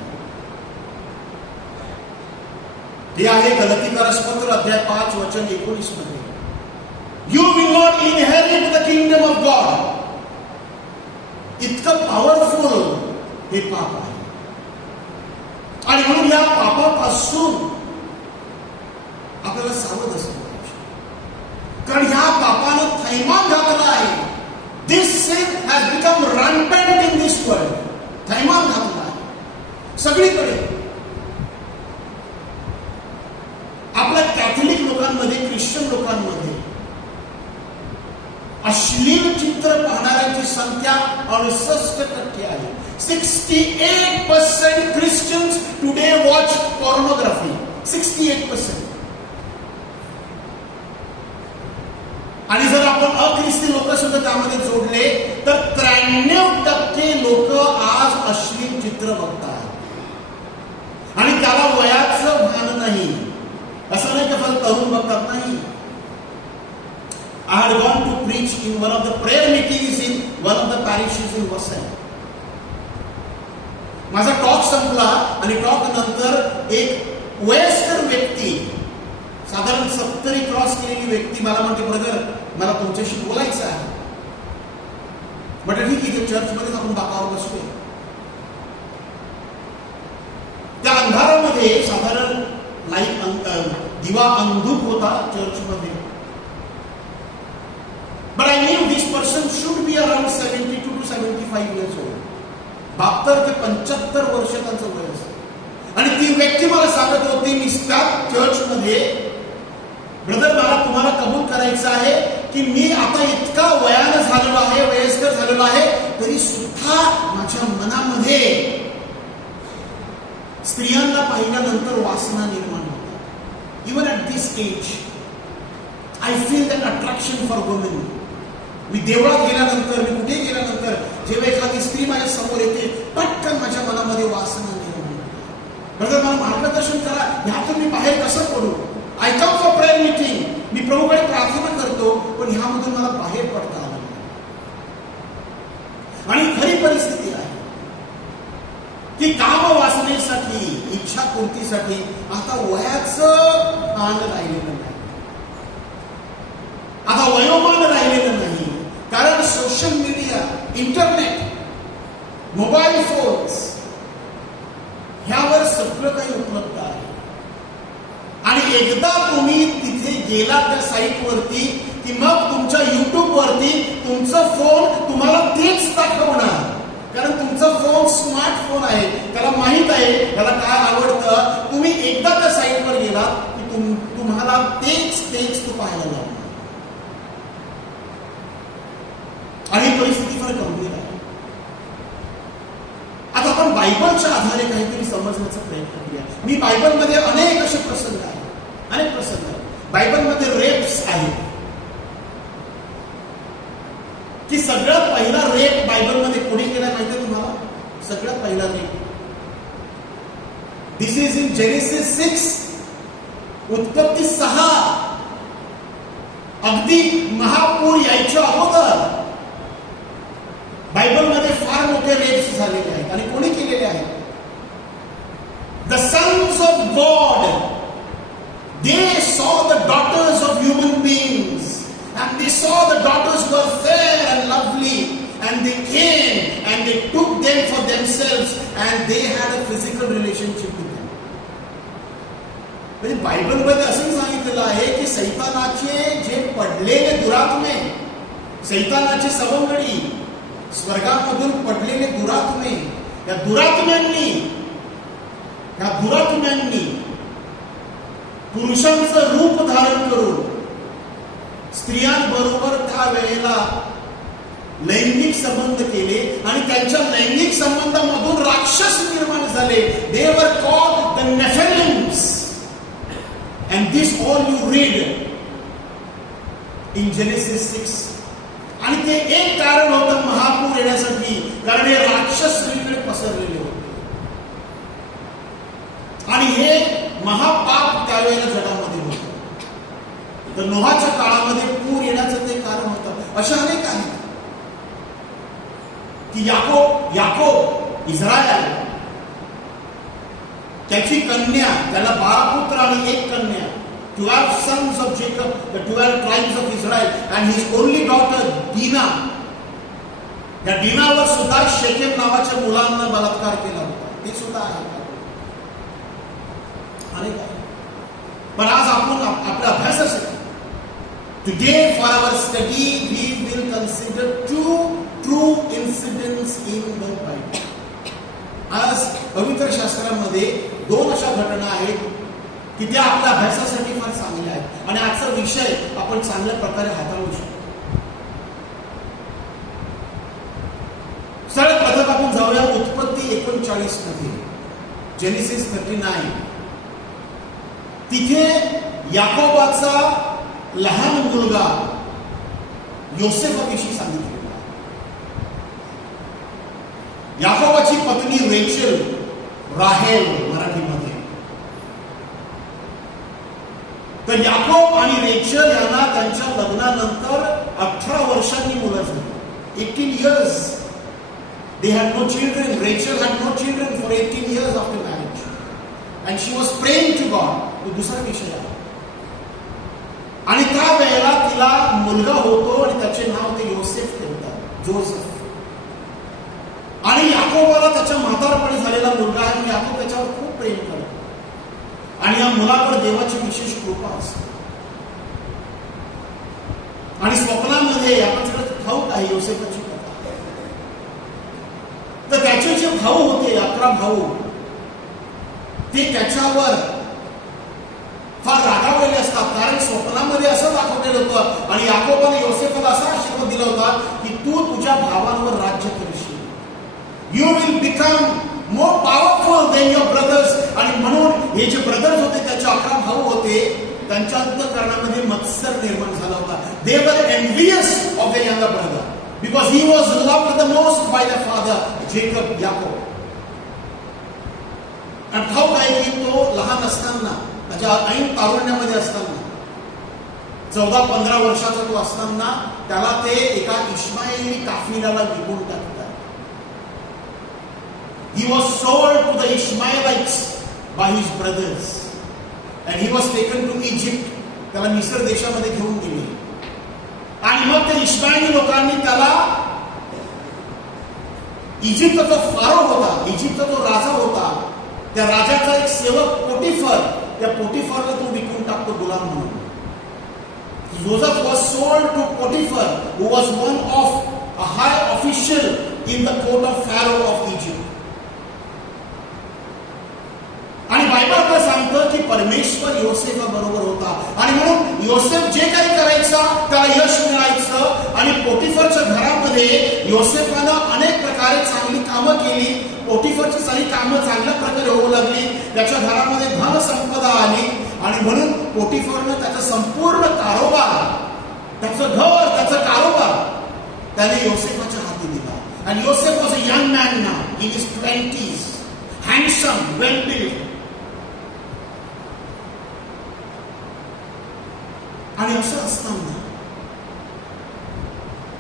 हे आहे गलतीकरास पत्र अध्याय 5 वचन 19 मध्ये. You will not inherit the kingdom of God. इतकं पॉवरफुल हे पाप आहे. आणि म्हणून या पापापासून आपल्याला सावध असलं पाहिजे, कारण ह्या पापानं थैमान घातला आहे. This sin has become rampant in this world. थैमान घातला आहे सगळीकडे. आपल्या कॅथलिक लोकांमध्ये, ख्रिश्चन लोकांमध्ये अश्लील चित्र पाहणाऱ्यांची संख्या 68% आहे. 68% Christians today watch pornography. 68%. आणि जर आपण अख्रिस्ती लोक सुद्धा त्यामध्ये जोडले तर 93% लोक आज अश्लील चित्र बघतात. आणि त्याला वयाचं भान नाही. असं नाही की फक्त तरुण बघतात, नाही. I had gone to preach in one of the prayer meetings in one of the parishes in Vasai. माझा टॉक संपला आणि टॉक नंतर एक वयस्कर व्यक्ती, साधारण 70 क्रॉस केलेली व्यक्ती मला म्हणते, ब्रदर मला तुमच्याशी बोलायचं आहे. म्हटलं ठीक आहे, चर्चमध्येच आपण बाकावर बसूया. त्या अंधारामध्ये साधारण दिवा अंधूक होता चर्चमध्ये. But I knew this person should be around 72 to 75 years old. 72 ते 75 वर्ष त्यांचं वय असतं. आणि ती व्यक्ती मला सांगत होती, मी त्या चर्चमध्ये, ब्रदर मला तुम्हाला कबूल करायचं आहे की मी आता इतका वयानं झालेलो आहे, वयस्कर झालेलो आहे, तरी सुद्धा माझ्या मनामध्ये स्त्रियांना पाहिल्यानंतर वासना निर्माण होतात. Even at this age I feel that attraction for women. मी देवळात गेल्यानंतर, मी कुठे गेल्यानंतर जेव्हा एखादी स्त्री माझ्या समोर येते, पटकन माझ्या मनामध्ये वासना निर्माण होते. ब्रदर मला मार्गदर्शन करा, ह्यातून मी बाहेर कसं पडू. I come for prayer meeting, मी प्रभूकडे प्रार्थना करतो, पण ह्यामधून मला बाहेर पडता आलं. आणि खरी परिस्थिती आहे की काम वासनेसाठी, इच्छा पूर्तीसाठी आता वयाचं मान राहिलेलं नाही, आता वयोमान राहिलेलं नाही. कारण social media, internet, mobile phones ह्यावर सगळं काही उपलब्ध आहे. आणि एकदा तुम्ही तिथे गेला त्या साईटवरती की मग तुमच्या युट्यूबवरती तुमचा फोन तुम्हाला तेच दाखवणार. कारण तुमचा फोन स्मार्टफोन आहे, त्याला माहित आहे त्याला काय आवडतं. तुम्ही एकदा त्या साईटवर गेला की तुम्हाला तेच तो पाहायला लागणार. आणि परिस्थिती फार गंभीर आहे. आता आपण बायबलच्या आधारे काहीतरी समजण्याचा प्रयत्न करूया. मी बायबलमध्ये अनेक असे प्रसंग आहेत, अनेक प्रसंग आहेत. बायबलमध्ये रेप्स आहेत की सगळ्यात पहिला रेप बायबलमध्ये कोणी केला माहिती आहे तुम्हाला? सगळ्यात पहिला rape, this is in genesis 6, उत्पत्ती 6. अगदी महापूर यायच्या अगोदर बायबलमध्ये फार मोठे रेप्स झालेले आहेत. आणि कोणी केलेले आहेत? The sons of God, they saw the daughters of human beings and they saw the daughters were fair and lovely and they came and they took them for themselves and they had a physical relationship with them. म्हणजे बायबलमध्ये असं सांगितलेलं आहे की सैतानाचे जे पडलेले दुरात्मे, सैतानाचे सवंगडी, स्वर्गामधून पडलेले दुरात्मे, या दुरात्म्यांनी पुरुषांचं रूप धारण करून स्त्रियांबरोबर त्या वेळेला लैंगिक संबंध केले आणि त्यांच्या लैंगिक संबंधामधून राक्षस निर्माण झाले. They were called the Nephilims. And this all you read in Genesis 6. आणि ते एक कारण होतं महापूर येण्यासाठी, कारण हे राक्षस सगळीकडे पसरलेले होते. आणि हे महापाप त्यावेळेला जगामध्ये होतं. तर नोहाच्या काळामध्ये पूर येण्याचं ते कारण होतं. अशा अनेक आहेत की याकोब इस्रायल, त्याची कन्या, त्याला 12 पुत्र आणि 1 कन्या, 12 sons of Jacob, the 12 tribes of Israel, and his only daughter Dina. त्या डीनावर सुद्धा शेकेम नावाच्या मुलांना बलात्कार केला होता. ते सुद्धा आहे. अनेक आहे. पण आज आपण आपल्या अभ्यासासाठी today for our study we will consider 2 true incidents in the Bible. आज पवित्र शास्त्रामध्ये 2 अशा घटना आहेत की त्या आपल्या अभ्यासासाठी फार चांगल्या आहेत आणि आजचा विषय आपण चांगल्या प्रकारे हाताळू शकतो. सर्वप्रथम आपण जाऊया उत्पत्ती 39 मध्ये, जेनेसिस 39. तिथे याकोबाचा लहान मुलगा योसेफाविषयी सांगितलेला आहे. याकोबाची पत्नी रेचल, राहेल मराठीमध्ये. तर याकोब आणि रेचल यांना त्यांच्या लग्नानंतर 18 वर्षांनी मुलं झाली. 18 years they had no children. Rachel had no children for 18 years after marriage and she was praying to God. तो दुसरा विषय आहे. आणि त्या वेळेला तिला मुलगा होतो आणि त्याचे नाव ते योसेफ ठेवतात, जोसेफ. आणि याकोबाला त्याच्या म्हातारपणी झालेला मुलगा आहे आणि याकोब त्याच्यावर खूप प्रेम करतो आणि या मुलावर देवाची विशेष कृपा असते. आणि स्वप्नामध्ये आपण सगळं ठाऊक आहे योसेफाची कथा. तर त्याचे जे भाऊ होते, 11 भाऊ, ते त्याच्यावर फार रागावलेले असतात, कारण स्वप्नामध्ये असं दाखवलेलं होतं आणि याकोबाने योसेफला असा आशीर्वाद दिला होता की तू तुझ्या भावांवर राज्य करशील. You will become more powerful then your brothers. आणि म्हणून हे जे ब्रदर्स होते, त्याचे 11 भाऊ होते, त्यांच्या अंतःकरणामध्ये मत्सर निर्माण झाला होता. They were envious of their younger brother because he was loved the most by the father Jacob, याकोब. आणि ठाऊक आहे की तो लहान असताना, त्याच्या ऐन तारुण्यामध्ये असताना, 14-15 वर्षाचा तो असताना त्याला ते एका इश्माएली काफिल्याला विकून टाकतात. He was sold to the Ishmaelites by his brothers and he was taken to Egypt. त्याला मिस्र देशामध्ये घेऊन गेले आणि मग त्या इश्माएली लोकांनी त्याला इजिप्तचा जो फारो होता, इजिप्तचा जो राजा होता, त्या राजाचा एक सेवक पोटिफर, त्या पोटिफरला तो विकून टाकतो गुलाम म्हणून. Joseph was sold to Potiphar, who was one of a high official in the court of Pharaoh of Egypt. आणि बायबल आपल्याला सांगतं की परमेश्वर योसेफा बरोबर होता आणि म्हणून योसेफ जे काही करायचा त्याला यश मिळायचं. आणि पोटिफरच्या घरामध्ये योसेफानं अनेक प्रकारे चांगली कामं केली. पोटिफरची सगळी कामं चांगल्या प्रकारे होऊ लागली. त्याच्या घरामध्ये धन संपदा आली आणि म्हणून पोटिफरनं त्याचा संपूर्ण कारोबार, त्याचं घर, त्याचा कारोबार त्याने योसेफाच्या हाती दिला. आणि योसेफ वॉज अ यंग मॅन ना, in his 20s, handsome, well build. आणि असं असताना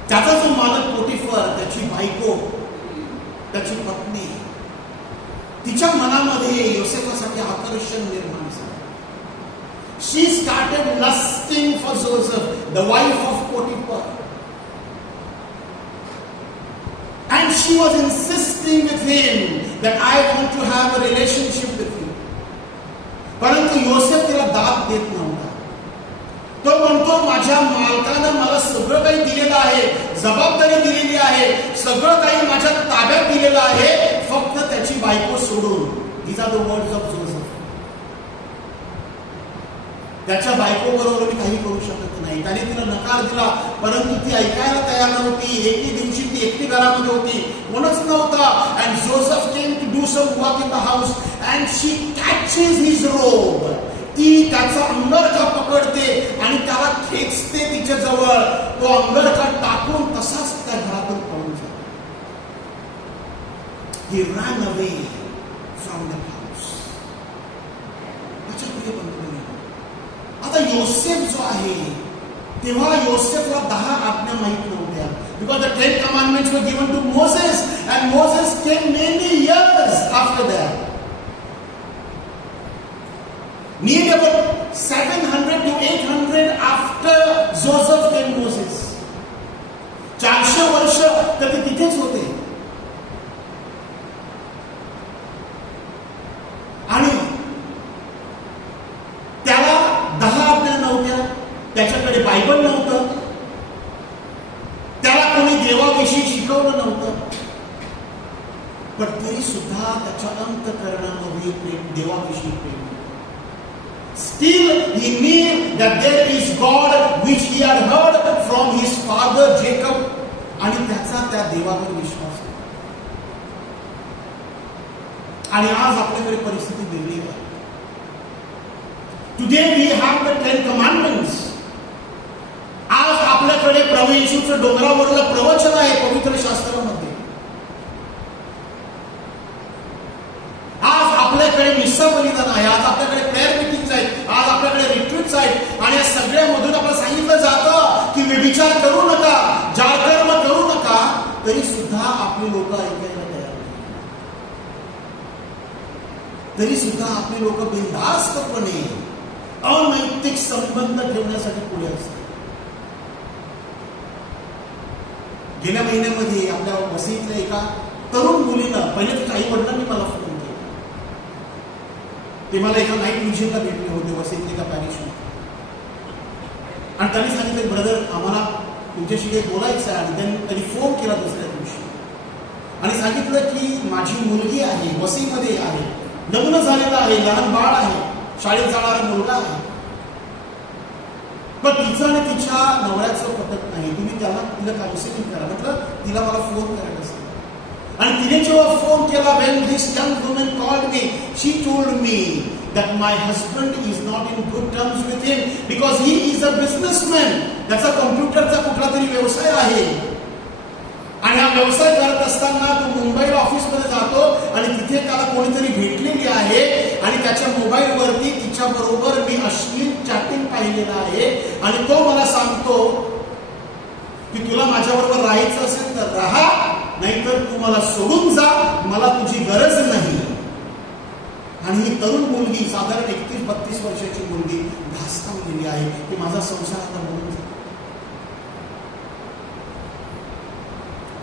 त्याचा जो मालक पोटिफर, त्याची बायको, त्याची पत्नी, तिच्या मनामध्ये योसेफासाठी आकर्षण निर्माण झालं. She started lusting for Joseph, the wife of Potiphar, and she was insisting with him that I want to have a relationship with you. परंतु योसेफ तिला दाद देत नव्हता. तो म्हणतो माझ्या मालकानं मला सगळं काही दिलेलं आहे, जबाबदारी दिलेली आहे, सगळं काही माझ्या ताब्यात दिलेलं आहे, फक्त त्याची बायको सोडून. These are the words of Joseph. त्याच्या बायको बरोबर मी काही करू शकत नाही. त्याने तिला नकार दिला, परंतु ती ऐकायला तयार नव्हती. एके दिवशी ती एकटी घरामध्ये होती, कोणच नव्हता. And Joseph came to do some work in the house and she catches his robe. ती त्याचा अंगरखा पकडते आणि त्याला खेचते तिच्या जवळ. तो अंगरखा टाकून तसाच त्या घरातून पळून जातो. He ran away from the house. अच्छा प्रिय बंधूंनो, आता योसेफ जो आहे, तेव्हा योसेफला 10 आज्ञा माहित नव्हत्या. Because the 10 commandments were given to Moses and Moses came many years after that. Nearly about 700 to 800 after Joseph came Moses. 400 वर्ष तर ते तिथेच होते. आणि त्याला 10 आज्ञा नव्हत्या, त्याच्याकडे बायबल नव्हतं, त्याला कोणी देवाविषयी शिकवलं नव्हतं. पण तरी सुद्धा त्याच्या अंतःकरणामध्ये प्रेम, देवाविषयी प्रेम. Still he knew that there is God which he had heard from his father Jacob. आणि त्याचा त्या देवावर विश्वास होता. आणि आज आपल्याकडे परिस्थिती वेगळी आहे. Today we have the 10 commandments. आज आपल्याकडे प्रभू येशूचं डोंगरावरलं प्रवचन आहे पवित्र शास्त्रामध्ये. आज आपल्याकडे मिसा बलिदान आहे, आज आपल्याकडे प्रेयर मीटिंग्स आहेत, आज आपल्याकडे रिट्रीट्स आहेत. आणि या सगळ्यामधून आपल्याला सांगितलं जातं की व्यभिचार करू नका, जाळकर्म करू नका. तरी सुद्धा आपली लोक ऐकायला तयार नाही. तरी सुद्धा आपली लोक बिनधास्तपणे अनैतिक संबंध ठेवण्यासाठी पुढे असतात. गेल्या महिन्यामध्ये आपल्या वसईतल्या एका तरुण मुलीनं, पहिले तर काही वडिलांनी मला फोन केला. ते मला एका नाईट म्युझियमला भेटले होते वसईतल्या एका पॅरिशमध्ये. आणि त्यांनी सांगितलं ब्रदर आम्हाला तुमच्याशी काही बोलायचं आहे. आणि त्यांनी फोन केला दुसऱ्या दिवशी आणि सांगितलं की माझी मुलगी आहे, वसईमध्ये आहे, लग्न झालेलं आहे, लहान बाळ आहे, शाळेत जाणारा मुलगा आहे. पण तिचं आणि तिच्या नवऱ्याचं पटत नाही. तुम्ही तिला काउन्सिलिंग करा. म्हटलं तिला मला फोन करायला सांगा. आणि तिने जेव्हा फोन केला, when this young woman called me, she told me that my husband is not in good terms with him because he is a businessman. त्याचा कॉम्प्युटरचा कुठला तरी व्यवसाय आहे आणि हा व्यवसाय करत असताना तो मुंबईला ऑफिसमध्ये जातो आणि तिथे त्याला कोणीतरी भेटलेली आहे आणि त्याच्या मोबाईलवरती तिच्या बरोबर मी अश्लील चॅटिंग पाहिलेलं आहे आणि तो मला सांगतो की तुला माझ्याबरोबर राहायचं असेल तर राहा, नाहीतर तू मला सोडून जा, मला तुझी गरज नाही. आणि ही तरुण मुलगी, साधारण 31-32 वर्षाची मुलगी धास्तावून गेली आहे की माझा संसार आता म्हणून जा.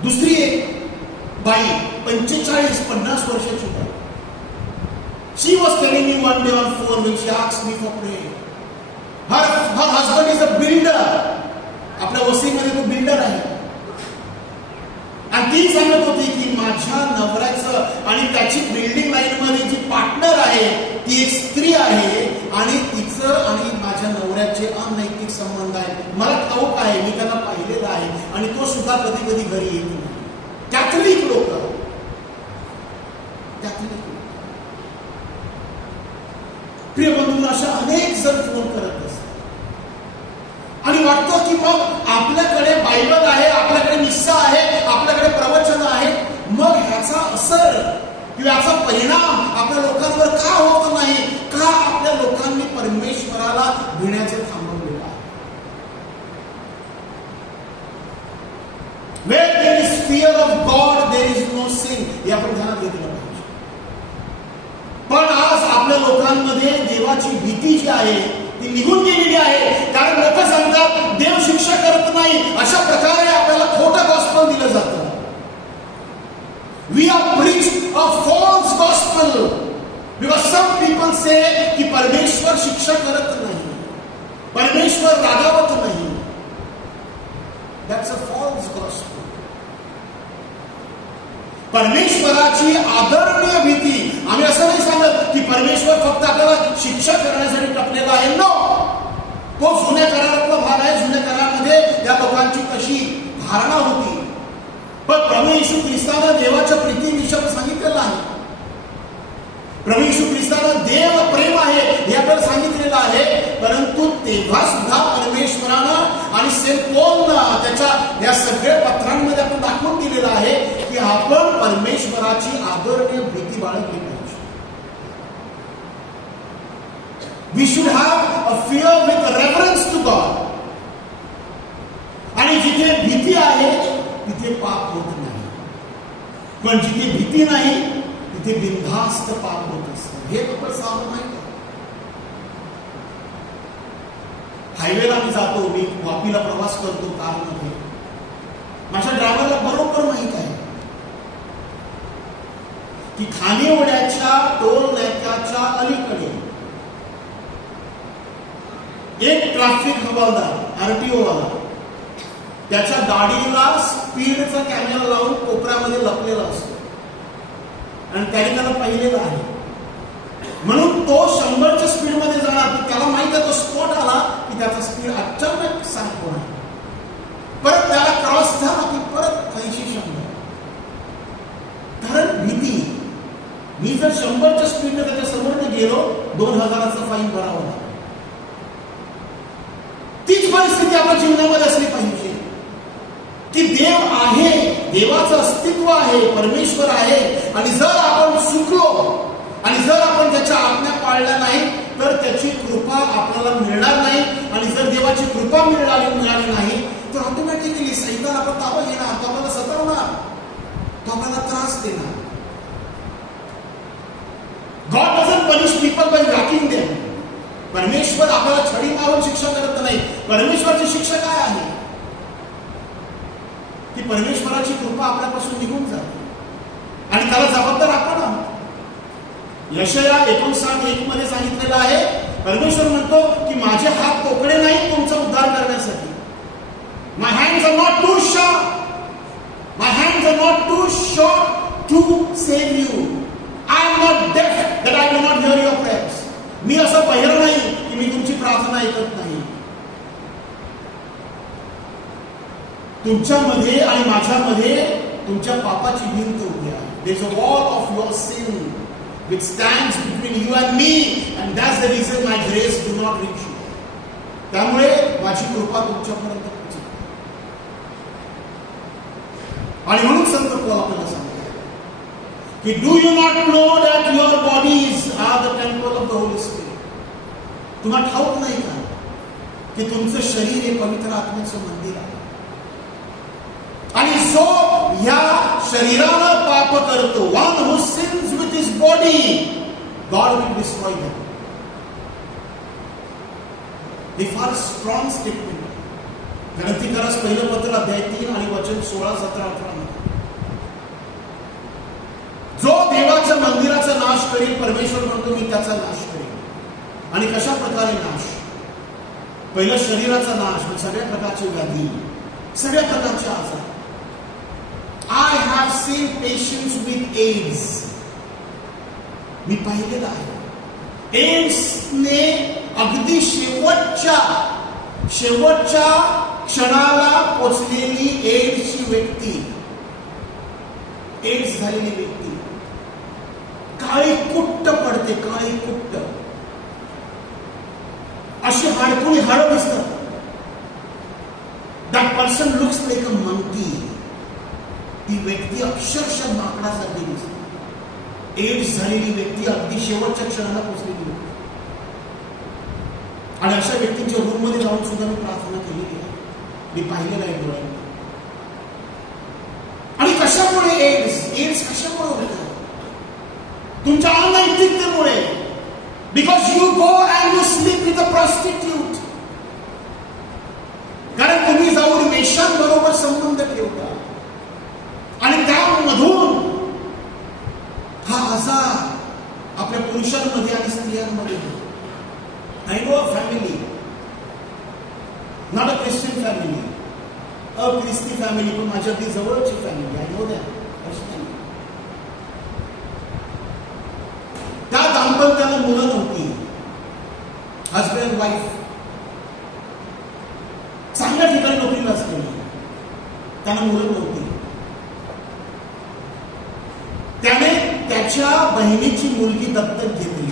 दुसरी एक बाई 45-50 वर्षाची बाई. She was telling me one day on phone when she asked me for prayer. Her husband is a builder. आपल्या वसईमध्ये तो बिल्डर आहे. आणि ती सांगत होती की माझ्या नवऱ्याचं आणि त्याची बिल्डिंग लाईन मध्ये जी पार्टनर आहे ती एक स्त्री आहे आणि तिचं आणि माझ्या नवऱ्याचे अनैतिक संबंध आहे. मला ठाऊक आहे, मी त्यांना पाहिलेलं आहे आणि तो सुद्धा कधी कधी घरी येत नाही. कॅथलिक लोक, प्रिय बंधूंना, अशा अनेक जण फोन करत असतात आणि वाटतं की मग आपल्याकडे बायबल आहे, आपल्याकडे निस्सा आहे, आपल्याकडे प्रवचन आहे, मग ह्याचा असर किंवा याचा परिणाम आपल्या लोकांवर का होत नाही? का आपल्या लोकांनी परमेश्वराला भिण्याचे थांबवलेलं आहे? Where there is fear of God, there is no sin. हे आपण ध्यानात घेतलं पाहिजे. पण आज आपल्या लोकांमध्ये देवाची भीती जी आहे ती निघून गेलेली आहे. कारण लोक सांगतात देव शिक्षा करत नाही, अशा प्रकारे आपल्याला खोटं गॉस्पल दिलं जातं. We are preached a false gospel because some people say की परमेश्वर शिक्षा करत नाही, परमेश्वर रागावत नाही. That's a false gospel. परमेश्वराची आदरणीय भीती. आम्ही असं नाही सांगत की परमेश्वर फक्त आपल्याला शिक्षा करण्यासाठी टपलेला आहे. नो, तो जुन्या करारातला भाग आहे. जुन्या करारामध्ये त्या लोकांची कशी धारणा होती. पण प्रभू येशू ख्रिस्तानं देवाच्या प्रीतीविषयी सांगितलेलं आहे. प्रभू येशू ख्रिस्तानं देव प्रेम आहे हे आपल्याला सांगितलेलं आहे. परंतु तेव्हा सुद्धा परमेश्वरानं आणि सेंट पॉलनं त्याच्या या सगळ्या पत्रांमध्ये आपण दाखवून दिलेलं आहे की आपण परमेश्वराची आदरणीय भीती बाळगली पाहिजे. We should have a fear with reverence to God. आणि जिथे भीती आहे तिथे पाप होत नाही, पण जिथे भीती नाही तिथे बिनधास्त पाप होत असतं. हे आपण सावध माहिती आहे. हायवेला मी जातो, मी वापीला प्रवास करतो कारमध्ये. माझ्या ड्रायव्हरला बरोबर माहित आहे की खानिवड्याच्या टोल नाक्याच्या अलीकडे एक ट्रॅफिक हवालदार आरटीओ वाला त्याच्या गाडीला स्पीडचा कॅमेरा लावून कोपऱ्यामध्ये लपलेला असतो आणि त्याने त्याला पाहिलेलं आहे. म्हणून तो 100च्या स्पीड मध्ये जाणार. त्याला माहित आहे तो स्पॉट आला की त्याचा स्पीड अचानक सांग होणार. परत त्याला क्रॉस झाला की परत 80-100. कारण भीती. मी जर 100च्या स्पीडने त्याच्या समोर गेलो 2000चा फाईन भरावा लागला. तीच परिस्थिती आपल्या जीवनामध्ये असली पाहिजे की देव आहे, देवाचं अस्तित्व आहे, परमेश्वर आहे. आणि जर आपण चुकलो आणि जर आपण त्याच्या आज्ञा पाळल्या नाही तर त्याची कृपा आपल्याला मिळणार नाही. आणि जर देवाची कृपा मिळाली नाही तर ऑटोमॅटिकली सैतान आपण ताबा घेणार, तो आपल्याला सतावणार, तो आपल्याला त्रास देणार. God doesn't punish people by whacking them. परमेश्वर आपल्याला छडी मारून शिक्षा करत नाही. परमेश्वराची शिक्षा काय आहे की परमेश्वराची कृपा आपल्यापासून निघून जाते आणि त्याला जबाबदार आपण आहोत. यशया 59:1 मध्ये सांगितलेलं आहे, परमेश्वर म्हणतो की माझे हात तोकडे नाही तुमचा उद्धार करण्यासाठी. My hands are not too short. My hands are not too short to save you. I am not deaf that I do not hear your prayers. मी असं बहिर नाही की मी तुमची प्रार्थना ऐकत नाही. तुमच्यामध्ये आणि माझ्यामध्ये तुमच्या पापाची भिंत उभी आहे. There is a wall of your sin which stands between you and me, and that's the reason my grace do not reach you. त्यामुळे माझी कृपा तुमच्यापर्यंत पोहोचत. आणि म्हणून संत पौल आपल्याला सांगतात की do you not know that your bodies are the temple of the Holy Spirit. तुम्हाला ठाऊक नाही का की तुमचं शरीर हे पवित्र आत्म्याचं मंदिर आहे. आणि जो ह्या शरीरानं पाप करतो, one who sins with his body, God will destroy him. हे फार स्ट्रॉंग स्टेटमेंट आहे. गणतिकारास पहिलं पत्र अध्याय 3 आणि वचन 16, 17, 18. जो देवाच्या मंदिराचा नाश करेल, परमेश्वर म्हणतो मी त्याचा नाश करेल. आणि कशा प्रकारे नाश? पहिलं शरीराचा नाश, सगळ्या प्रकारची व्याधी, सगळ्या प्रकारचे आजार. I have seen patients with AIDS. मी पाहिलेलं आहे. एड्सने अगदी शेवटच्या क्षणाला पोचलेली एड्सची व्यक्ती, एड्स झालेली व्यक्ती काळी कुट्ट पडते, काळी कुट्ट अशी हाडकुळी हाडं दिसतात. That person looks like a monkey. ती व्यक्ती अक्षरशः माकडासारखी दिसते. एड्स झालेली व्यक्ती अगदी शेवटच्या क्षणाला पोचलेली व्यक्ती. आणि अशा व्यक्तींच्या रूम मध्ये जाऊन सुद्धा मी प्रार्थना केलेली आहे. मी पाहिलेलं आहे डोळ्यांनी. आणि कशामुळे एड्स कशामुळे होतं? तुमच्या अनैतिकतेमुळे. Because you go and you sleep with a prostitute. कारण तुम्ही जाऊन वेश्यांबरोबर संबंध ठेवता आणि त्यामधून हा आजार आपल्या पुरुषांमध्ये आणि स्त्रियांमध्ये. I know a family, not a Christian family, a ख्रिस्ती फॅमिली, पण माझ्या ती जवळची फॅमिली. I know that. त्या दाम्पत्याला मुलं नव्हती. हजबंड वाईफ चांगल्या ठिकाणी नोकरीला असलेली, त्यांना मुलं नव्हती. त्याने त्याच्या बहिणीची मुलगी दत्तक घेतली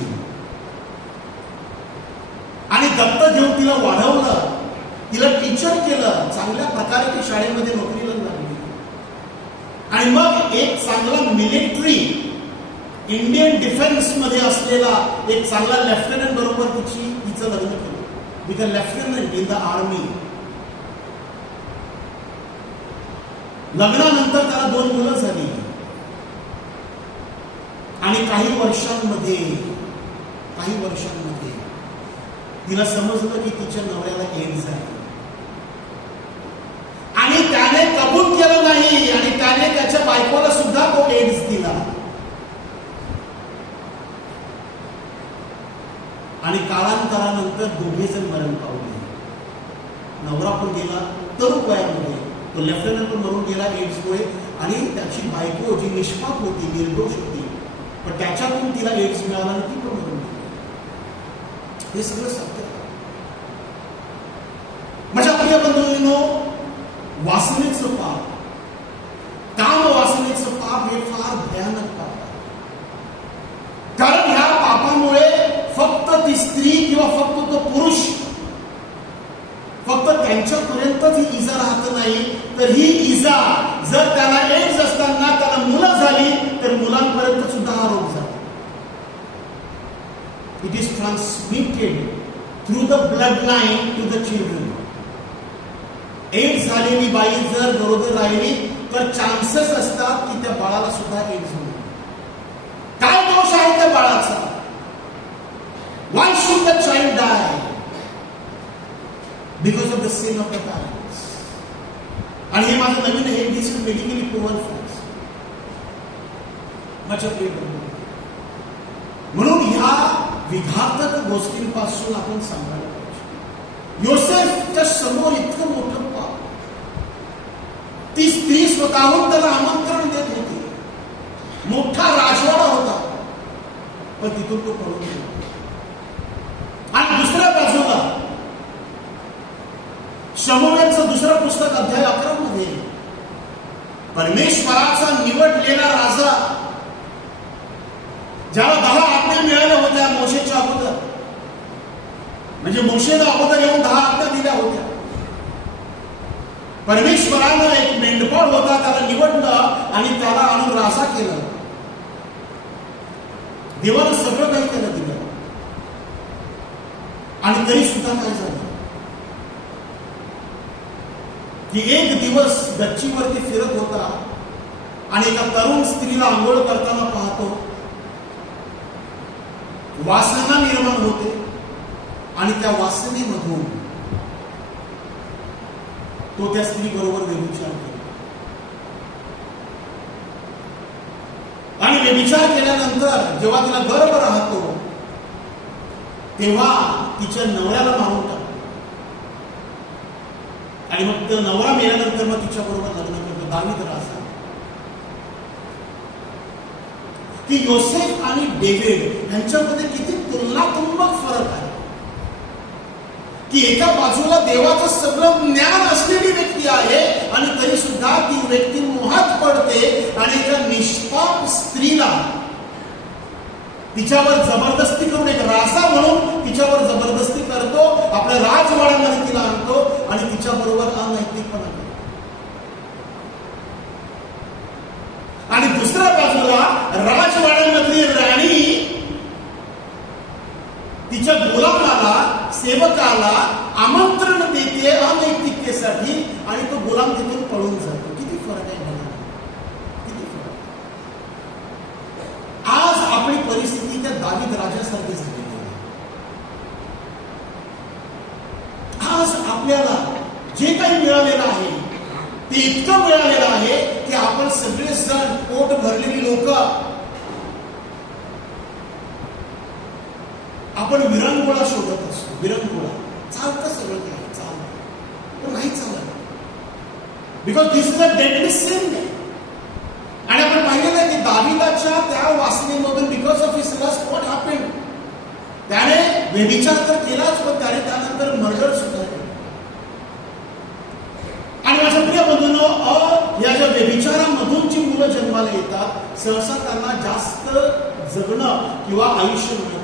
आणि दत्तक घेऊन तिला वाढवलं, तिला टीचर केलं, चांगल्या प्रकारे ती शाळेमध्ये नोकरीला लागली. आणि मग एक चांगला मिलिटरी इंडियन डिफेन्स मध्ये असलेला एक चांगला लेफ्टनंट बरोबर तिचं लग्न केलं. With a lieutenant in the army. लग्नानंतर त्याला 2 मुलं झाली. आणि काही वर्षांमध्ये तिला समजलं की तिच्या नवऱ्याला एड्स आहे. आणि त्याने कबूल केलं नाही आणि त्याने त्याच्या बायकोला सुद्धा तो एड्स दिला. आणि कालांतरानंतर दोघे जण मरण पावले. नवरा पण गेला तरुण वयामध्ये, तो लेफ्टनंट पण मरून गेला एड्समुळे. आणि त्याची बायको जी निष्पाप होती, निर्दोष होती, पण त्याच्यातून तिला एड्स मिळाला आणि ती पण मरून गेली. हे सगळं सत्य. माझ्या प्रिय बंधूंनो, वासनेचं पाप, काम वासनेचं पाप हे फार भयानक पाप आहे. कारण ह्या पापामुळे फक्त ती स्त्री किंवा फक्त तो पुरुष, फक्त त्यांच्यापर्यंतच ही इजा राहत नाही, तर ही इजा जर त्याला एड्स असताना त्याला मुलं झाली तर मुलांपर्यंत सुद्धा हा रोग जातो. It is transmitted through the blood line to the children. AIDS झालेली बाई जर गरोदर राहिली तर चान्सेस असतात की त्या बाळाला सुद्धा एड्स होईल. काय दोष आहे त्या बाळाचा? Why should the child die? Because of the sin of the parents. आणि हे माझं नवीन हे मेडिकली प्रूव्हन फॅक्ट्स. म्हणून ह्या विघातक गोष्टींपासून आपण सांभाळलं पाहिजे. योसेफच्या समोर इतकं मोठं पाप, ती स्त्री स्वतःहून त्याला आमंत्रण देत होती. मोठा राजवाडा होता, पण तिथून तो पळून गेला. आणि दुसऱ्या बाजूला शमूएलचं दुसरं पुस्तक अध्याय 11 मध्ये परमेश्वराचा निवडलेला राजा, ज्याला 10 आज्ञा मिळाल्या होत्या मोशेच्या अगोदर, म्हणजे मोशेला अगोदर येऊन 10 आज्ञा दिल्या होत्या. परमेश्वरानं एक मेंढपाळ होता, त्याला निवडलं आणि त्याला आणून राजा केलं. देवानं सगळं काही केलं दिलं. आणि तरी सुद्धा काय झालं की एक दिवस गच्चीवरती फिरत होता आणि एका तरुण स्त्रीला आंघोळ करताना पाहतो. वासना निर्माण होते आणि त्या वासनेमधून तो त्या स्त्री बरोबर व्यभिचार करतो. आणि व्यभिचार केल्यानंतर जेव्हा तिला गर्भ राहतो तेव्हा तिच्या नवऱ्याला मारून टाकतो. आणि मग तो नवरा मेल्यानंतर मग तिच्या बरोबर लग्न करतो दावीद राजा. की योसेफ आणि डेव्हिड यांच्यामध्ये किती तुलनात्मक फरक आहे. की एका बाजूला देवाचं सगळं ज्ञान असलेली व्यक्ती आहे आणि तरी सुद्धा ती व्यक्ती मोहात पडते आणि एका निष्पाप स्त्रीला तिच्यावर जबरदस्ती करून, एक राजा म्हणून तिच्यावर जबरदस्ती करतो, आपल्या राजवाड्यामध्ये तिला आणतो आणि तिच्या बरोबर अनैतिकपणा करतो. आणि दुसऱ्या बाजूला राजवाड्यामधली राणी तिच्या गुलामाला, सेवकाला आमंत्रण देते अनैतिकतेसाठी आणि तो गुलाम तिथून पळून जातो. किती फरक आहे बघा, किती फरक. आज आपली परिस्थिती त्या दावीद राजासारखी झालेली आहे. आज आपल्याला जे काही मिळालेलं आहे ते इतकं मिळालेलं आहे की आपण सगळेजण पोट भरलेली लोक आपण विरंगुळा शोधत असतो. विरंगुळा चालतं, सगळं काही चालतं, पण नाही चालत. Because this is a deadly sin. आणि आपण पाहिलेलं आहे की दावीदाच्या त्या वासनेमधून because of his lust what happened, त्याने व्यभिचार तर केलाच पण त्याने त्यानंतर मर्डर सुद्धा केलं. आणि माझ्या प्रिय बंधूंनो, या ज्या व्यभिचारामधून जी मुलं जन्माला येतात सहसा त्यांना जास्त जगणं किंवा आयुष्य मिळत नाही.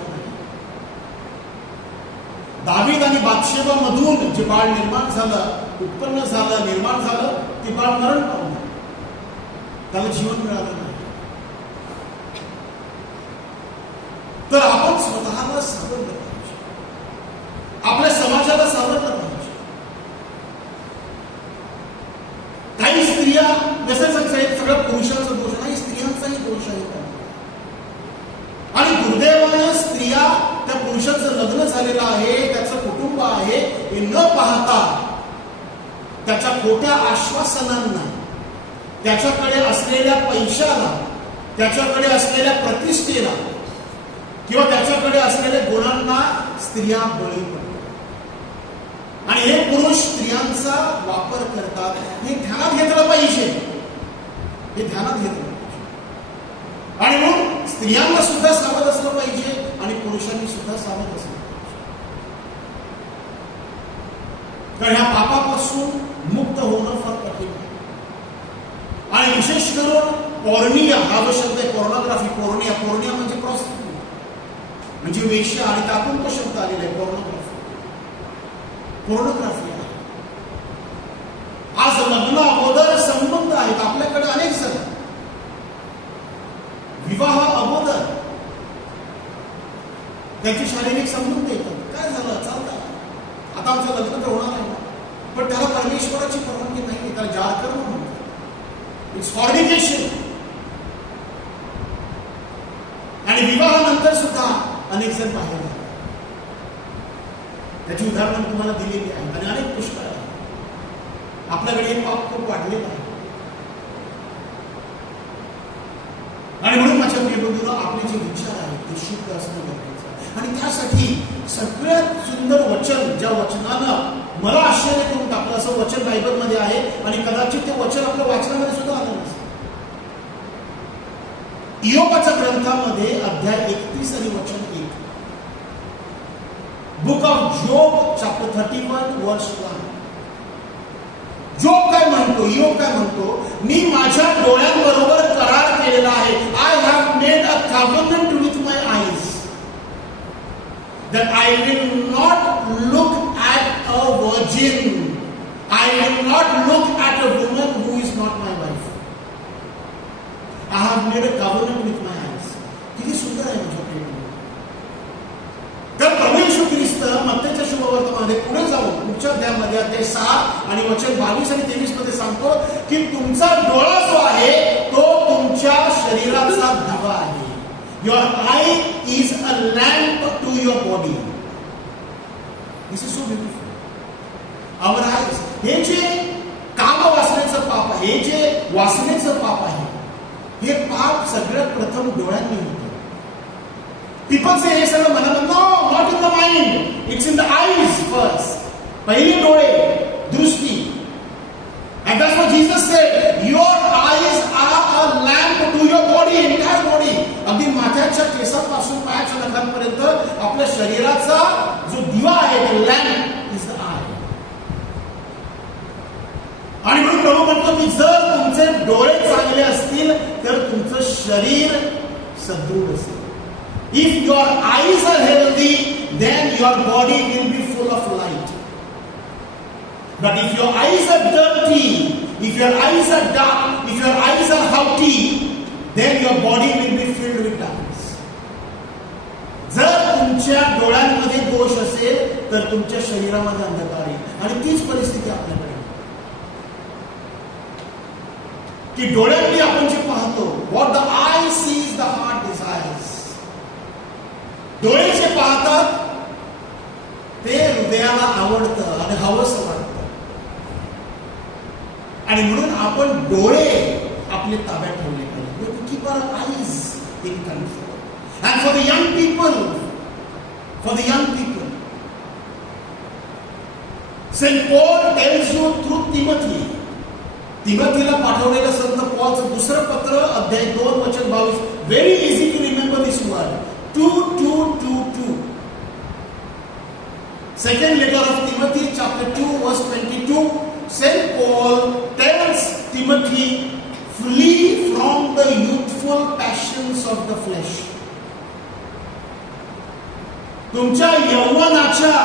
दावीद आणि बादशेबा मधून जे बाळ निर्माण झालं, उत्पन्न झालं, निर्माण झालं, ते बाळ मरण पावलं, त्याला जीवन मिळालं नाही. तर आपण स्वतःला सावरलं पाहिजे, आपल्या समाजाला सावरलं पाहिजे. काही स्त्रिया जसं सगळं पुरुषांचा दोष नाही, स्त्रियांचाही दोष आहे. आणि दुर्दैवानं स्त्रिया त्या पुरुषाचं लग्न झालेलं आहे, त्याचं कुटुंब आहे हे न पाहता त्याच्या खोट्या आश्वासनांना, त्याच्याकडे असलेल्या पैशाला, त्याच्याकडे असलेल्या प्रतिष्ठेला किंवा त्याच्याकडे असलेल्या गुणांना स्त्रिया बळी पडतात. आणि हे पुरुष स्त्रियांचा वापर करतात. हे ध्यानात घेतलं पाहिजे, हे ध्यानात घेतलं पाहिजे. आणि मग स्त्रियांना सुद्धा सावध असलं पाहिजे आणि पुरुषांनी सुद्धा सावध असलं पाहिजे. कारण ह्या पापापासून मुक्त होणं फार कठीण आहे. आणि विशेष करून पॉर्निया हा जो शब्द आहे, पॉर्नोग्राफी, पॉर्निया म्हणजे प्रॉस्टिट्यूट म्हणजे वेश्या, आणि त्यातून तो शब्द आलेला आहे पॉर्नोग्राफी आहे. आज लग्न अगोदर संबंध आहेत आपल्याकडे अनेक जण, विवाह अगोदर त्यांचे शारीरिक संबंध येतात. काय झालं, चालतं, आता आमचं लग्न तर होणार आहे, पण त्याला परमेश्वराची परवानगी नाही, त्याला जाळकर्म म्हणतात. It's fornication. आणि विवाहानंतर सुद्धा अनेक जण बाहेर जातात. त्याची उदाहरणं तुम्हाला दिलेली आहेत आणि अनेक पुष्कळ आहेत. आपल्याकडे हे पाप खूप वाढलेलं आहे. आणि म्हणून माझ्या प्रिय बंधूंनो, आपले जे विचार आहेत ते शुद्ध असणं गरजेचं आहे. आणि त्यासाठी सगळ्यात सुंदर वचन, ज्या वचनानं मला आश्चर्य करून टाकलं असं वचन बायबलमध्ये आहे आणि कदाचित ते वचन आपल्या वाचनामध्ये सुद्धा आलं नसेल. इयोबाच्या ग्रंथामध्ये अध्याय 31 आणि वचन 1. बुक ऑफ जोब चॅप्टर 31 वर्स 1. जोब काय म्हणतो, इयोब काय म्हणतो, मी माझ्या डोळ्यांबरोबर करार केलेला आहे. I have made a कव्हनंट with my eyes that I will not look at a virgin. I will not look at a woman who is not my wife. I have made a covenant with my eyes. किती सुंदर आहे माझ्या प्रेम. तर प्रभू येशू ख्रिस्त मत्तेच्या शुभवर्तमानामध्ये पुढे जाऊन पुढच्या अध्यायामध्ये अध्याय 6 आणि वचन 22 आणि 23 मध्ये सांगतो की तुमचा डोळा जो आहे तो तुमच्या शरीराचा दिवा आहे. Your eye is a lamp to your body. This is so beautiful. Our eyes. हे जे काम वासनेचं पाप आहे, हे जे वासनेचं पाप आहे, हे पाप सगळ्यात प्रथम डोळ्यांनी होतं. People say हे सगळं मनात, no, not in the mind. It's in the eyes first. पहिले डोळे, दृष्टी. And that's what Jesus said. Your eyes are a lamp to your body, entire body. अगदी माथ्याच्या केसापासून पायाच्या नखांपर्यंत आपल्या शरीराचा जो दिवा आहे, तो लॅम्प इज द आय. आणि म्हणून प्रभू म्हणतो की जर तुमचे डोळे चांगले असतील तर तुमचं शरीर सदृढ असेल. If your eyes are healthy then your body will be full of light. But if your eyes are dirty, if your eyes are dark, if your eyes are haughty, then your body will be filled with darkness. जर तुमच्या डोळ्यांमध्ये दोष असेल तर तुमच्या शरीरामध्ये अंधकार येईल. आणि तीच परिस्थिती आपल्याकडे की डोळ्यांनी आपण जे पाहतो, what the eye sees the heart desires. डोळे जे पाहतात ते हृदयाला आवडतं आणि हवंसं वाटतं. आणि म्हणून आपण डोळे आपले ताब्यात ठेवले पाहिजे. To keep our eyes in control. And for the young people, Saint Paul tells you through तिमोथीला पाठवलेलं संत पॉलचं दुसरं पत्र अध्याय 2 वचन 22. Very easy to remember this word. 2:2:2:2. Second letter of Timothy, chapter 2, verse 22. Saint Paul tells Timothy, flee from the youthful passions of the flesh. तुमच्या यौवनाच्या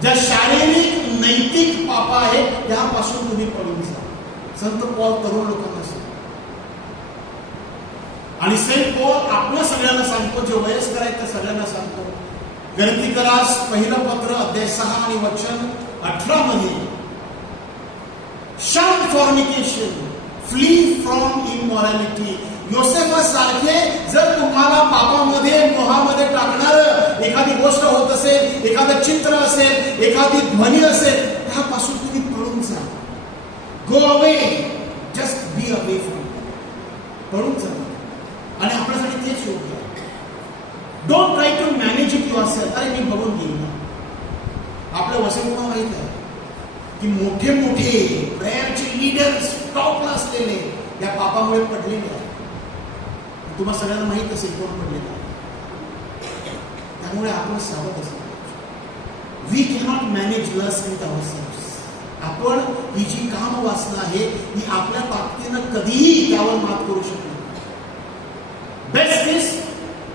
ज्या शारीरिक नैतिक पाप आहेत त्यापासून तुम्ही पळून जा. संत पॉल तरुण लोकांना सांगतो. आणि सेंट पॉल आपल्या सगळ्यांना सांगतो, जे वयस्कर आहेत त्या सगळ्यांना सांगतो. गलतीकरास पहिलं पत्र अध्याय 6 आणि वचन 18 मध्ये, शन फॉर्निकेशन, फ्ली फ्रॉम इमॉरॅलिटी. योसेफासारखे जर तुम्हाला पापामध्ये मोहामध्ये टाकणार एखादी गोष्ट होत असेल, एखादं चित्र असेल, एखादी ध्वनी असेल, त्यापासून तुम्ही पळून जा. Go away, just be away from, पळून जा. आणि आपल्यासाठी तेच योग्य आहे. Don't try to manage it yourself. अरे मी बघून घेईन ना. आपल्या वसंतला माहित आहे की मोठे मोठे प्रेयरचे लीडर्स टॉपला असलेले या पापामुळे पडलेले आहेत. तुम्हाला सगळ्यांना माहित असेल कोण पडलेलं आहे. त्यामुळे आपण सावध असतो. We cannot manage lust with ourselves. आपण ही जी काम वासना आहे ही आपल्या ताकदीनं कधीही त्यावर मात करू शकत नाही. बेस्ट इज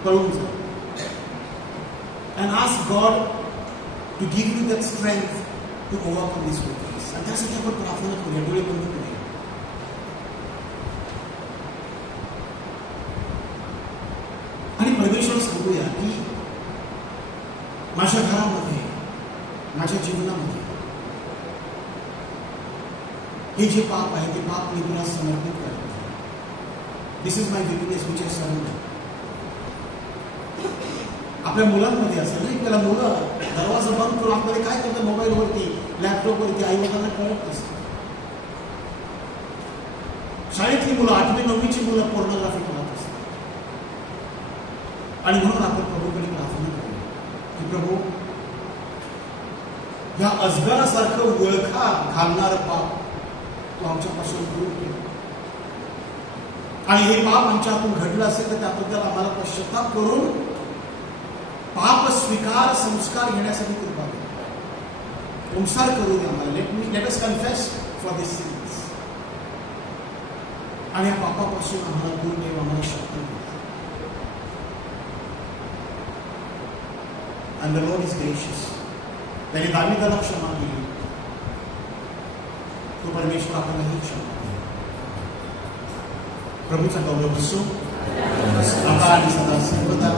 पळून जा. And ask God to give you that strength to overcome these weaknesses. आणि त्यासाठी आपण प्रार्थना करूया. डोळे बंद करूया. आणि परमेश्वर सांगूया की माझ्या घरामध्ये, माझ्या जीवनामध्ये हे जे पाप आहे ते पाप मी तुला समर्पित करतो. This is my weakness which I surrender. आपल्या मुलांमध्ये असेल नाही, त्याला मुलं दरवाजा बंद करून आतमध्ये काय करतात, मोबाईलवरती, लॅपटॉपवरती, आई वडिलांना कळत असतं. शाळेतली मुलं, 8वी 9वीची मुलं पोर्नोग्राफी पाहत असतात. आणि म्हणून आपण प्रभूकडे प्रार्थना करूया की प्रभू, या अजगरासारखं वळखा घालणारं पाप तू आमच्यापासून दूर केलं. आणि हे पाप आमच्या हातून घडलं असेल तर त्याबद्दल आम्हाला पश्चाताप करून पाप स्वीकार संस्कार घेण्यासाठी कृपा करा. संसार करू दे आम्हाला. Let us confess for this since. आणि या पापापासून आम्हाला दूर देव आम्हाला शक्ती दे. And the Lord is gracious. त्याने दाविदाला क्षमा केली, तो परमेश्वर आपल्यालाही क्षमा केली. प्रभूचा गौरव असो आता आणि सदा सर्वदा.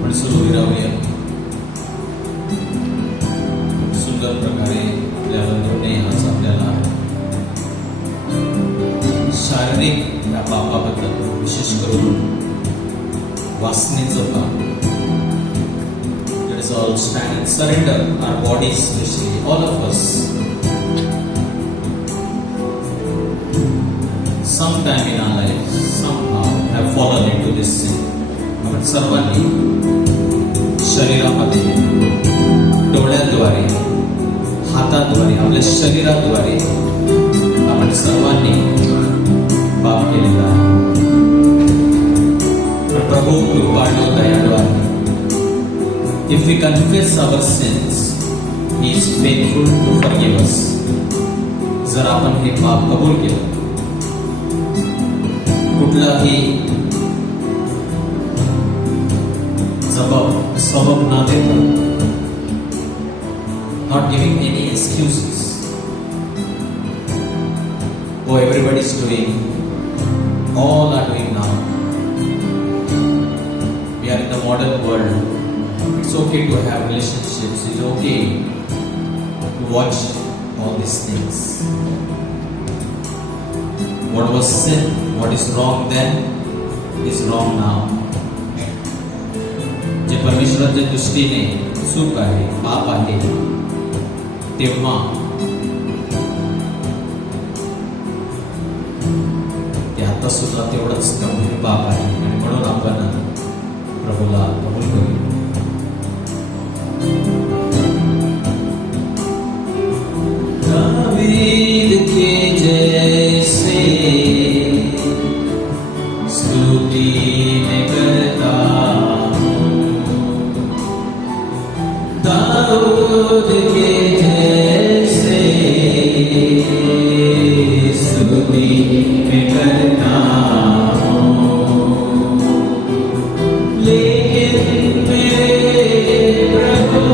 पण सुरू राहूया. सुंदर प्रकारे आपल्या बंधूंनी आज आपल्याला शारीरिक या पापाबद्दल विशेष करून वासनेचं पाप. Let us all stand and surrender our bodies, especially all of us. Sometime in our lives, somehow have fallen into this sin. आपण सर्वांनी शरीरामध्ये डोळ्याद्वारे, हाताद्वारे, आपल्या शरीराद्वारे आपण सर्वांनी पाप केलेला आहे. प्रभू कृपाळू दयाळू आहे. If we confess our sins, He is faithful to forgive us. जर आपण हे पाप कबूल केलं, कुठलाही सबब ना देता, not giving any excuses. Oh, everybody is doing, all are doing now. We are in the modern world. It's okay to have relationships. It's okay to watch all these things. What was sin, what is wrong then, is wrong now. जे परमेश्वराच्या दृष्टीने चूक आहे, पाप आहे, तेव्हा ते आता सुद्धा तेवढंच गंभीर पाप आहे. आणि म्हणून आपण प्रभूला कबूल करूया. दावीद के जैसे स्तुति मैं करता हूँ, दाऊद के जैसे स्तुति मैं करता हूँ. लेकिन मेरे प्रभु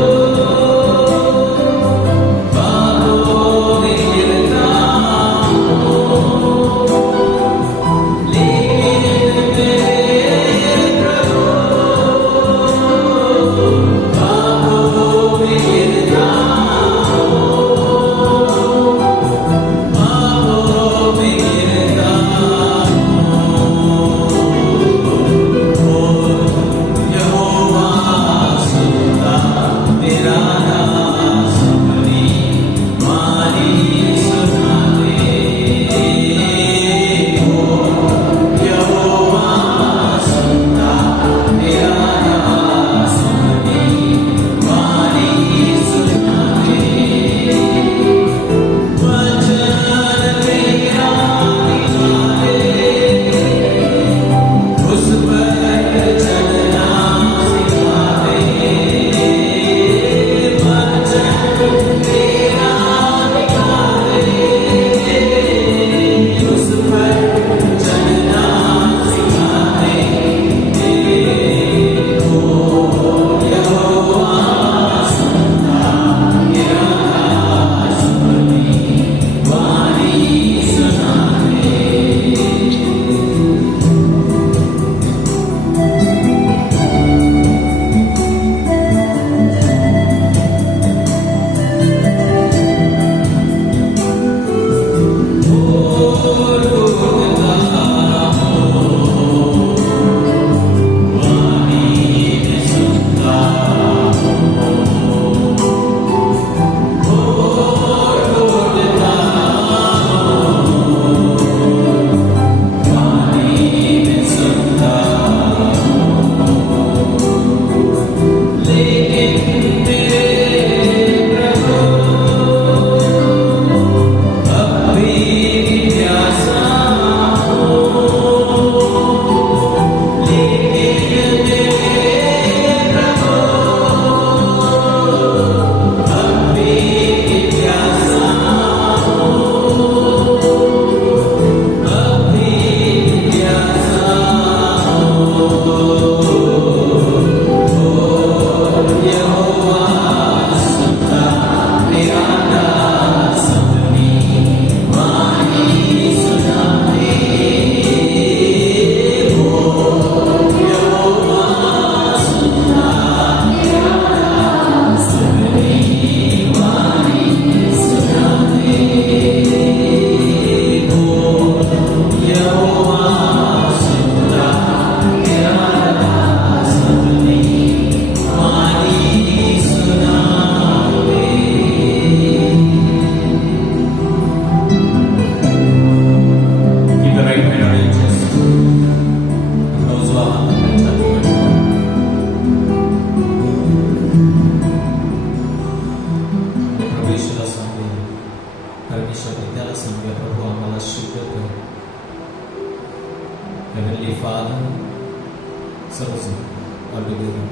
All together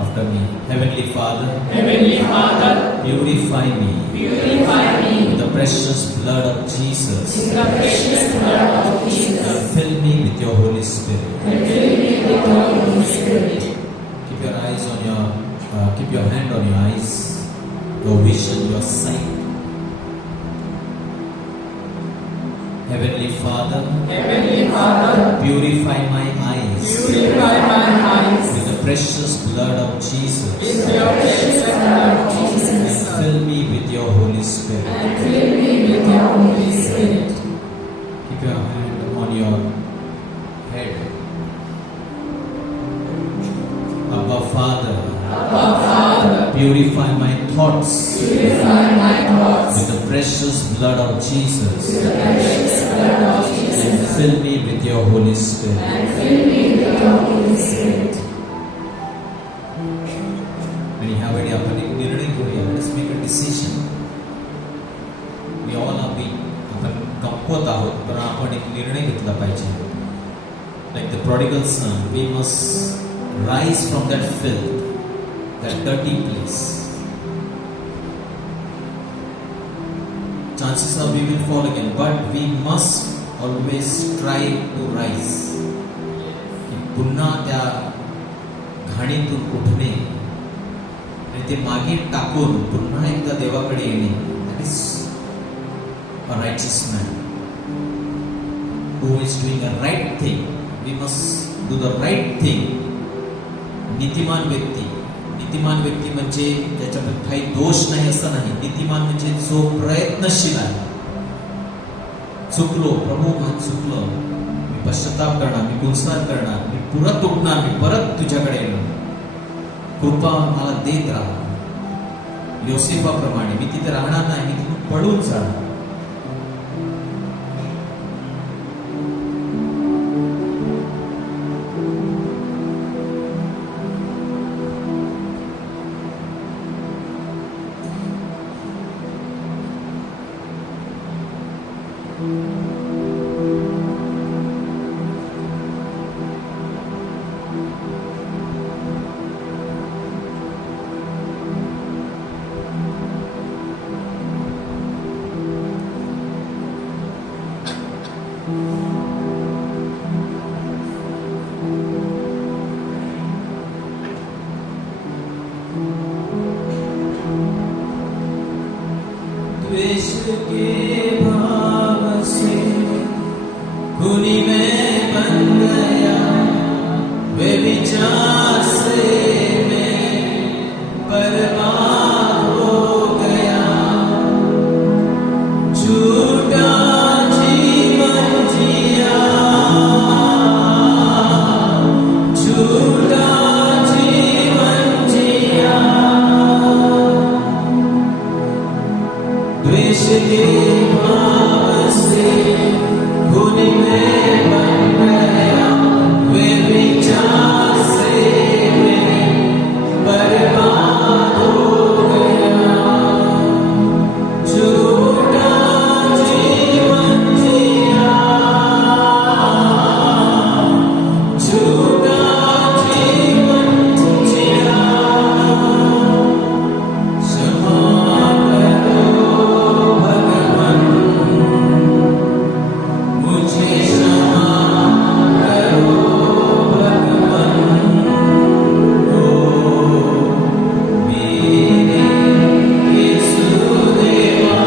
after me. Heavenly Father, purify me with the precious blood of Jesus. with the precious blood of Jesus. Fill me with your Holy Spirit. And fill me with your Holy Spirit. Keep your eyes on keep your hand on your eyes, your vision, your sight. Heavenly Father, purify my eyes Purify my eyes with the precious blood of Jesus. with your precious blood of Jesus. And fill me with your Holy Spirit. And fill me with your Holy Spirit. Keep your hand on your head. Abba Father, purify my thoughts Purify my thoughts with the precious blood of Jesus. with the precious blood of And Jesus. fill me with your Holy Spirit. And fill me with your Holy Spirit. आणि ह्यावेळी आपण एक निर्णय घेऊया. Let's make a decision. We all are being आपण कमकुवत आहोत, पण आपण एक निर्णय घेतला पाहिजे. Like the prodigal son, we must rise from that filth, that dirty place. Chances are we will fall again, but we must always strive to rise. पुन्हा त्या घाणीतून उठणे आणि ते मागे टाकून पुन्हा एकदा देवाकडे येणे. That is a righteous man who is doing a right thing. We must do the right thing. नीतिमान व्यक्ती म्हणजे त्याच्यामध्ये काही दोष नाही असं नाही. नीतिमान म्हणजे जो प्रयत्नशील आहे. चुकलो प्रभू, चुकलो, मी पश्चाताप करणार, मी गुणसार करणार, मी परत उठणार, मी परत तुझ्याकडे येणार, कृपा मला देत राहा. योसेफाप्रमाणे मी तिथे राहणार नाही, मी तिथून पळून जाणार. द्वेष के भाव से खूनी में बन गया, वे विचार से मैं बर्बाद हो गया. झूठा जीवन जिया, झूठा जीवन जिया. द्वेष के भाव से खूनी में बन गया, वे विचार से मैं बर्बाद हो गया. झूठा जीवन जिया, झूठा जीवन जिया. क्षमा करो भगवान, मुझे क्षमा करो भगवान. ओ मेरे यीशु देवा,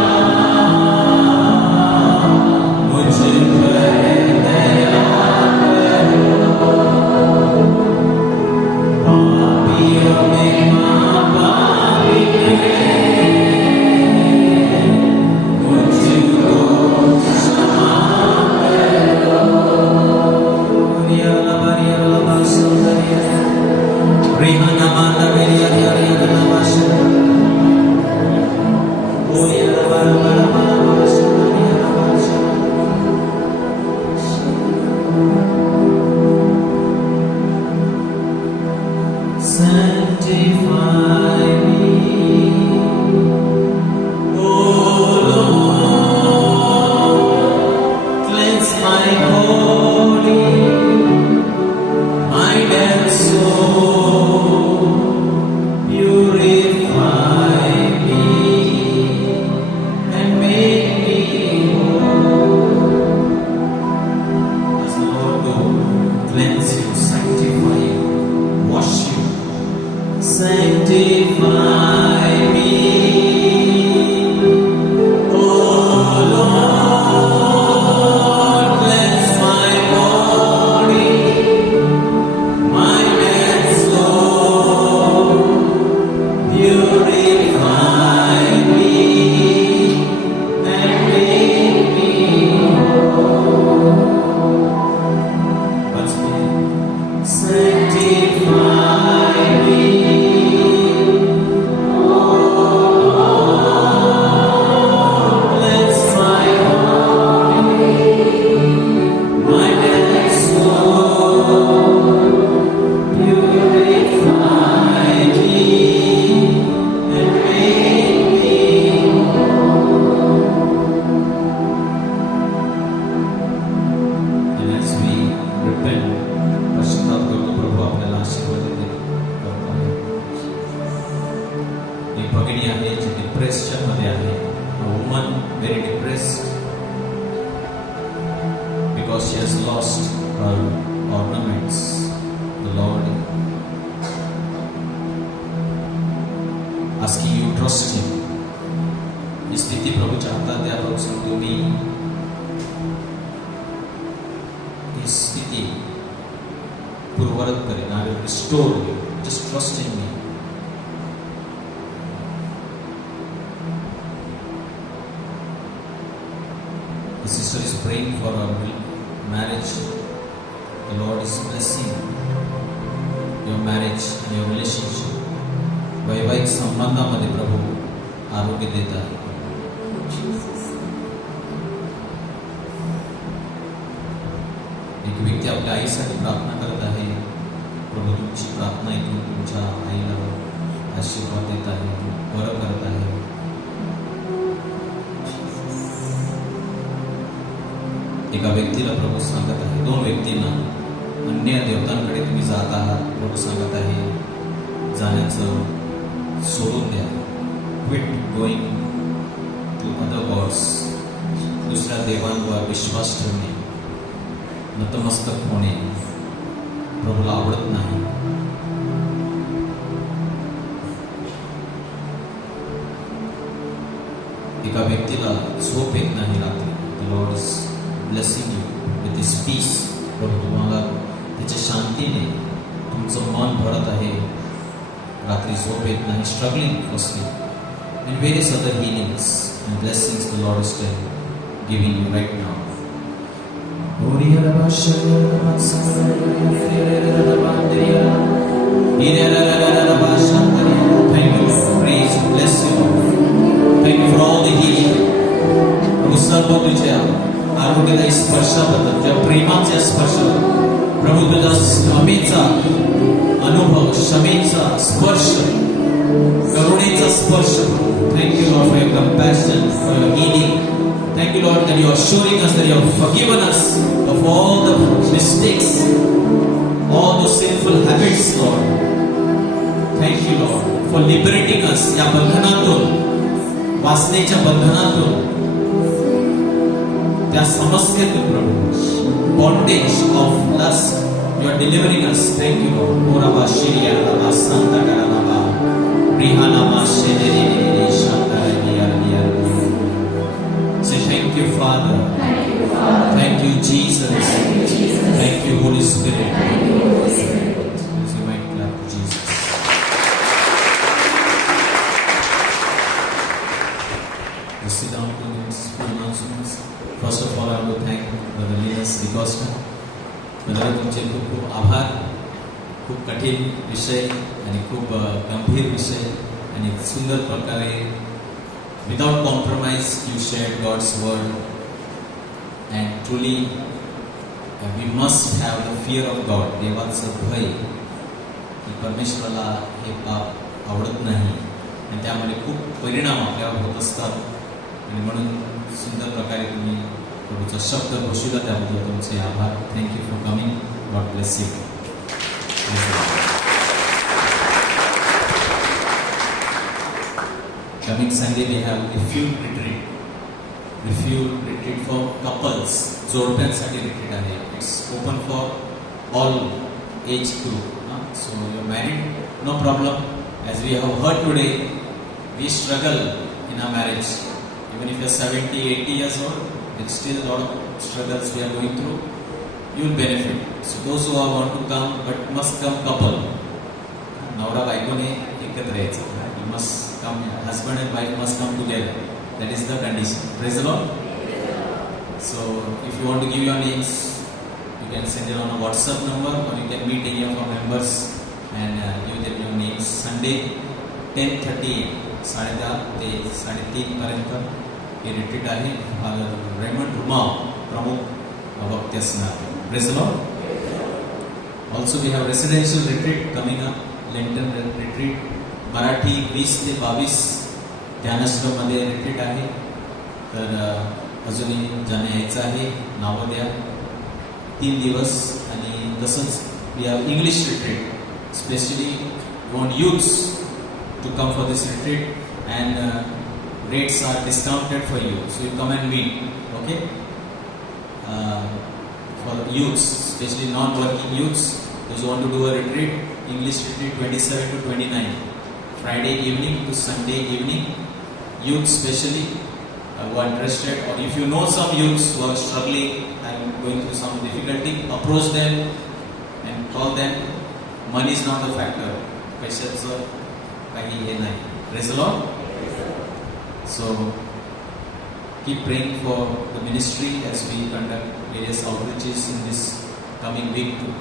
मुझ पर दया करो. पापियों में मां पापी है, मुझको क्षमा करो. रियाला बारियाला बासुंदरिया, रिहाना माता मेरिया रियाला बासु. ओ रियाला बारा बासुंदरिया Basu. Sanctify me, O Lord, cleanse my body, mind and soul. Sanctify me, O Lord, cleanse my body, mind and soul, purify me and make me whole. Once again, sanctify me. भगिनी आहे जी depression मध्ये आहे. A woman very depressed because she has lost her ornaments. The Lord asking you trust Him. ही स्थिती प्रभूच्या हातात द्या. प्रभू सांगतो मी ही स्थिती पूर्ववत करेन. I will restore you. Just trust in me. The sister is praying for her marriage. The Lord is blessing your marriage and your relationship. वैवाहिक संबंधामध्ये प्रभू आरोग्य देत आहे. एक व्यक्ती आपल्या आईसाठी प्रार्थना करत आहे. प्रभू तुमची प्रार्थना ऐकून तुमच्या आईला आशीर्वाद देत आहे, बरं करत आहे. एका व्यक्तीला प्रभू सांगत आहे, 2 व्यक्तींना अन्य देवतांकडे तुम्ही जात आहात. प्रभू सांगत आहे जाण्याचं सोडून द्या. Quit going to other gods. दुसऱ्या देवांवर विश्वास ठेवणे, नतमस्तक होणे प्रभूला आवडत नाही. एका व्यक्तीला झोप येत नाही रात्री. The Lord is blessing you with His peace. प्रभू तुम्हाला त्याच्या शांतीने तुमचं मन भरत आहे. रात्री झोप येत नाही. Struggling for sleep and various other healings and blessings the Lord is giving you right now. Thank you for praise. Bless you. Thank you for all the healing. प्रभू सर्व तुझ्या आरोग्यदायी स्पर्शाबद्दल, तुझ्या प्रेमाच्या स्पर्शाबद्दल, प्रभू तुझा क्षमेचा अनुभव, क्षमेचा स्पर्श, करुणेचा स्पर्श. Thank you Lord for your compassion, for your healing. Thank you Lord that you are assuring us that you have forgiven us of all the mistakes, all those sinful habits, Lord. Thank you Lord for liberating us या बंधनातून, वासनेच्या बंधनातून, त्या समस्येतून प्रभू, bondage of lust, you are delivering us. Thank you Lord. Moraba Shiriya Raba Santa Karaba Rihana Mashederi Shanta Riya. Say thank you Father. Thank you Jesus. Thank you Holy Spirit. As you might clap to Jesus. You sit down to the few announcements. First of all, I want to thank Brother Linus D'Costa. Brother, तुमचे खूप खूप आभार. खूप कठीण विषय आणि खूप गंभीर विषय आणि सुंदर प्रकारे without compromise you shared God's word, and truly we must have the fear of God. देवाचं भय, की परमेश्वराला हे पाप आवडत नाही आणि त्यामुळे खूप परिणाम आपल्यावर होत असतात. आणि म्हणून सुंदर प्रकारे तुम्ही प्रभूचा शब्द घोषिला, त्याबद्दल तुमचे आभार. Thank you for coming. God bless you. Coming Sunday we have refuel retreat. Refuel retreat for couples. जोडप्यांसाठी retreat आहे. It's open for all age group. So you're married, no problem. As we have heard today, we struggle in our marriage. Even if you're 70, 80 years old, there's still a lot of struggles we are going through. You will benefit. So those who want to come, but must come couple. नवरा बायकोने एकत्र यायचं. You must come, husband and wife must come together. That is the condition. Praise the Lord. So if you want to give your names, you can send it on a WhatsApp number, or you can meet any of our members and give them your names. Sunday 10:30 10:30 ते 3:30 पर्यंत हे retreat आहे. Father Raymond रुमाव प्रमुख वक्ते असणार. Praise the Lord. Also we have residential retreat coming up, Lenten retreat. Marathi 20 ते 22 ध्यानाश्रममध्ये retreat आहे. तर अजूनही ज्यांना यायचं आहे नावं द्या. 3 दिवस. आणि तसंच we have English retreat. Specially want youths to come for this retreat, and rates are discounted for you, so you come and meet. Okay. For youths, especially non-working youths, those who want to do a retreat, English retreat 27 to 29, Friday evening to Sunday evening. Youth especially who are interested, or if you know some youths who are struggling and going through some difficulty, approach them and call them. Money is not the factor. पैशाचं काही हे नाही. Praise the Lord. So keep praying for the ministry as we conduct various outreaches in this coming week too.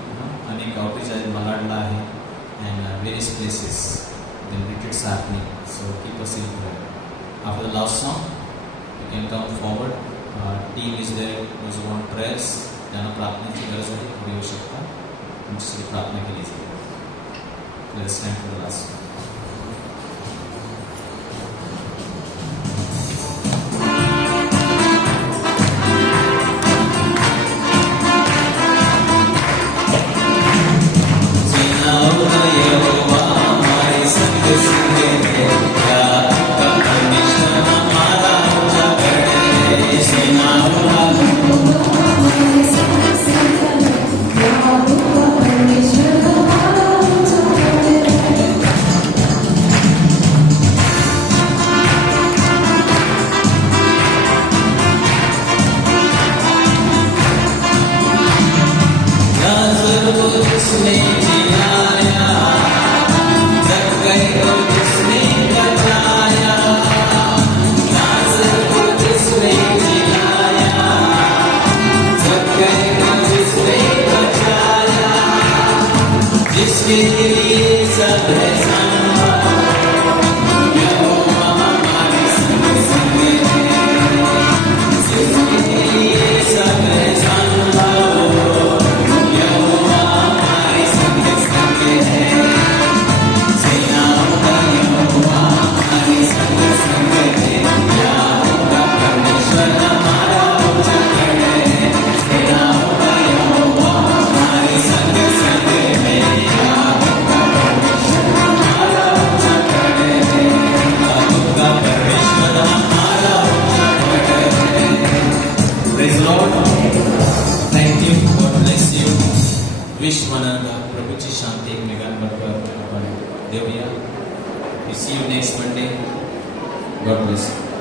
अनेक outreach आहेत मलाडला आहे and various places. The retreats are happening. So keep us in prayer. After the last song, you can come forward. Team is there. Those who want prayers, ज्यांना प्रार्थनेची गरज आहे पुढे येऊ शकता. तुमची प्रार्थना केली जाईल. Let us stand for the last song. प्रभूची शांती एकमेकांबरोबर आपण देऊया. We see you next Monday. God bless you.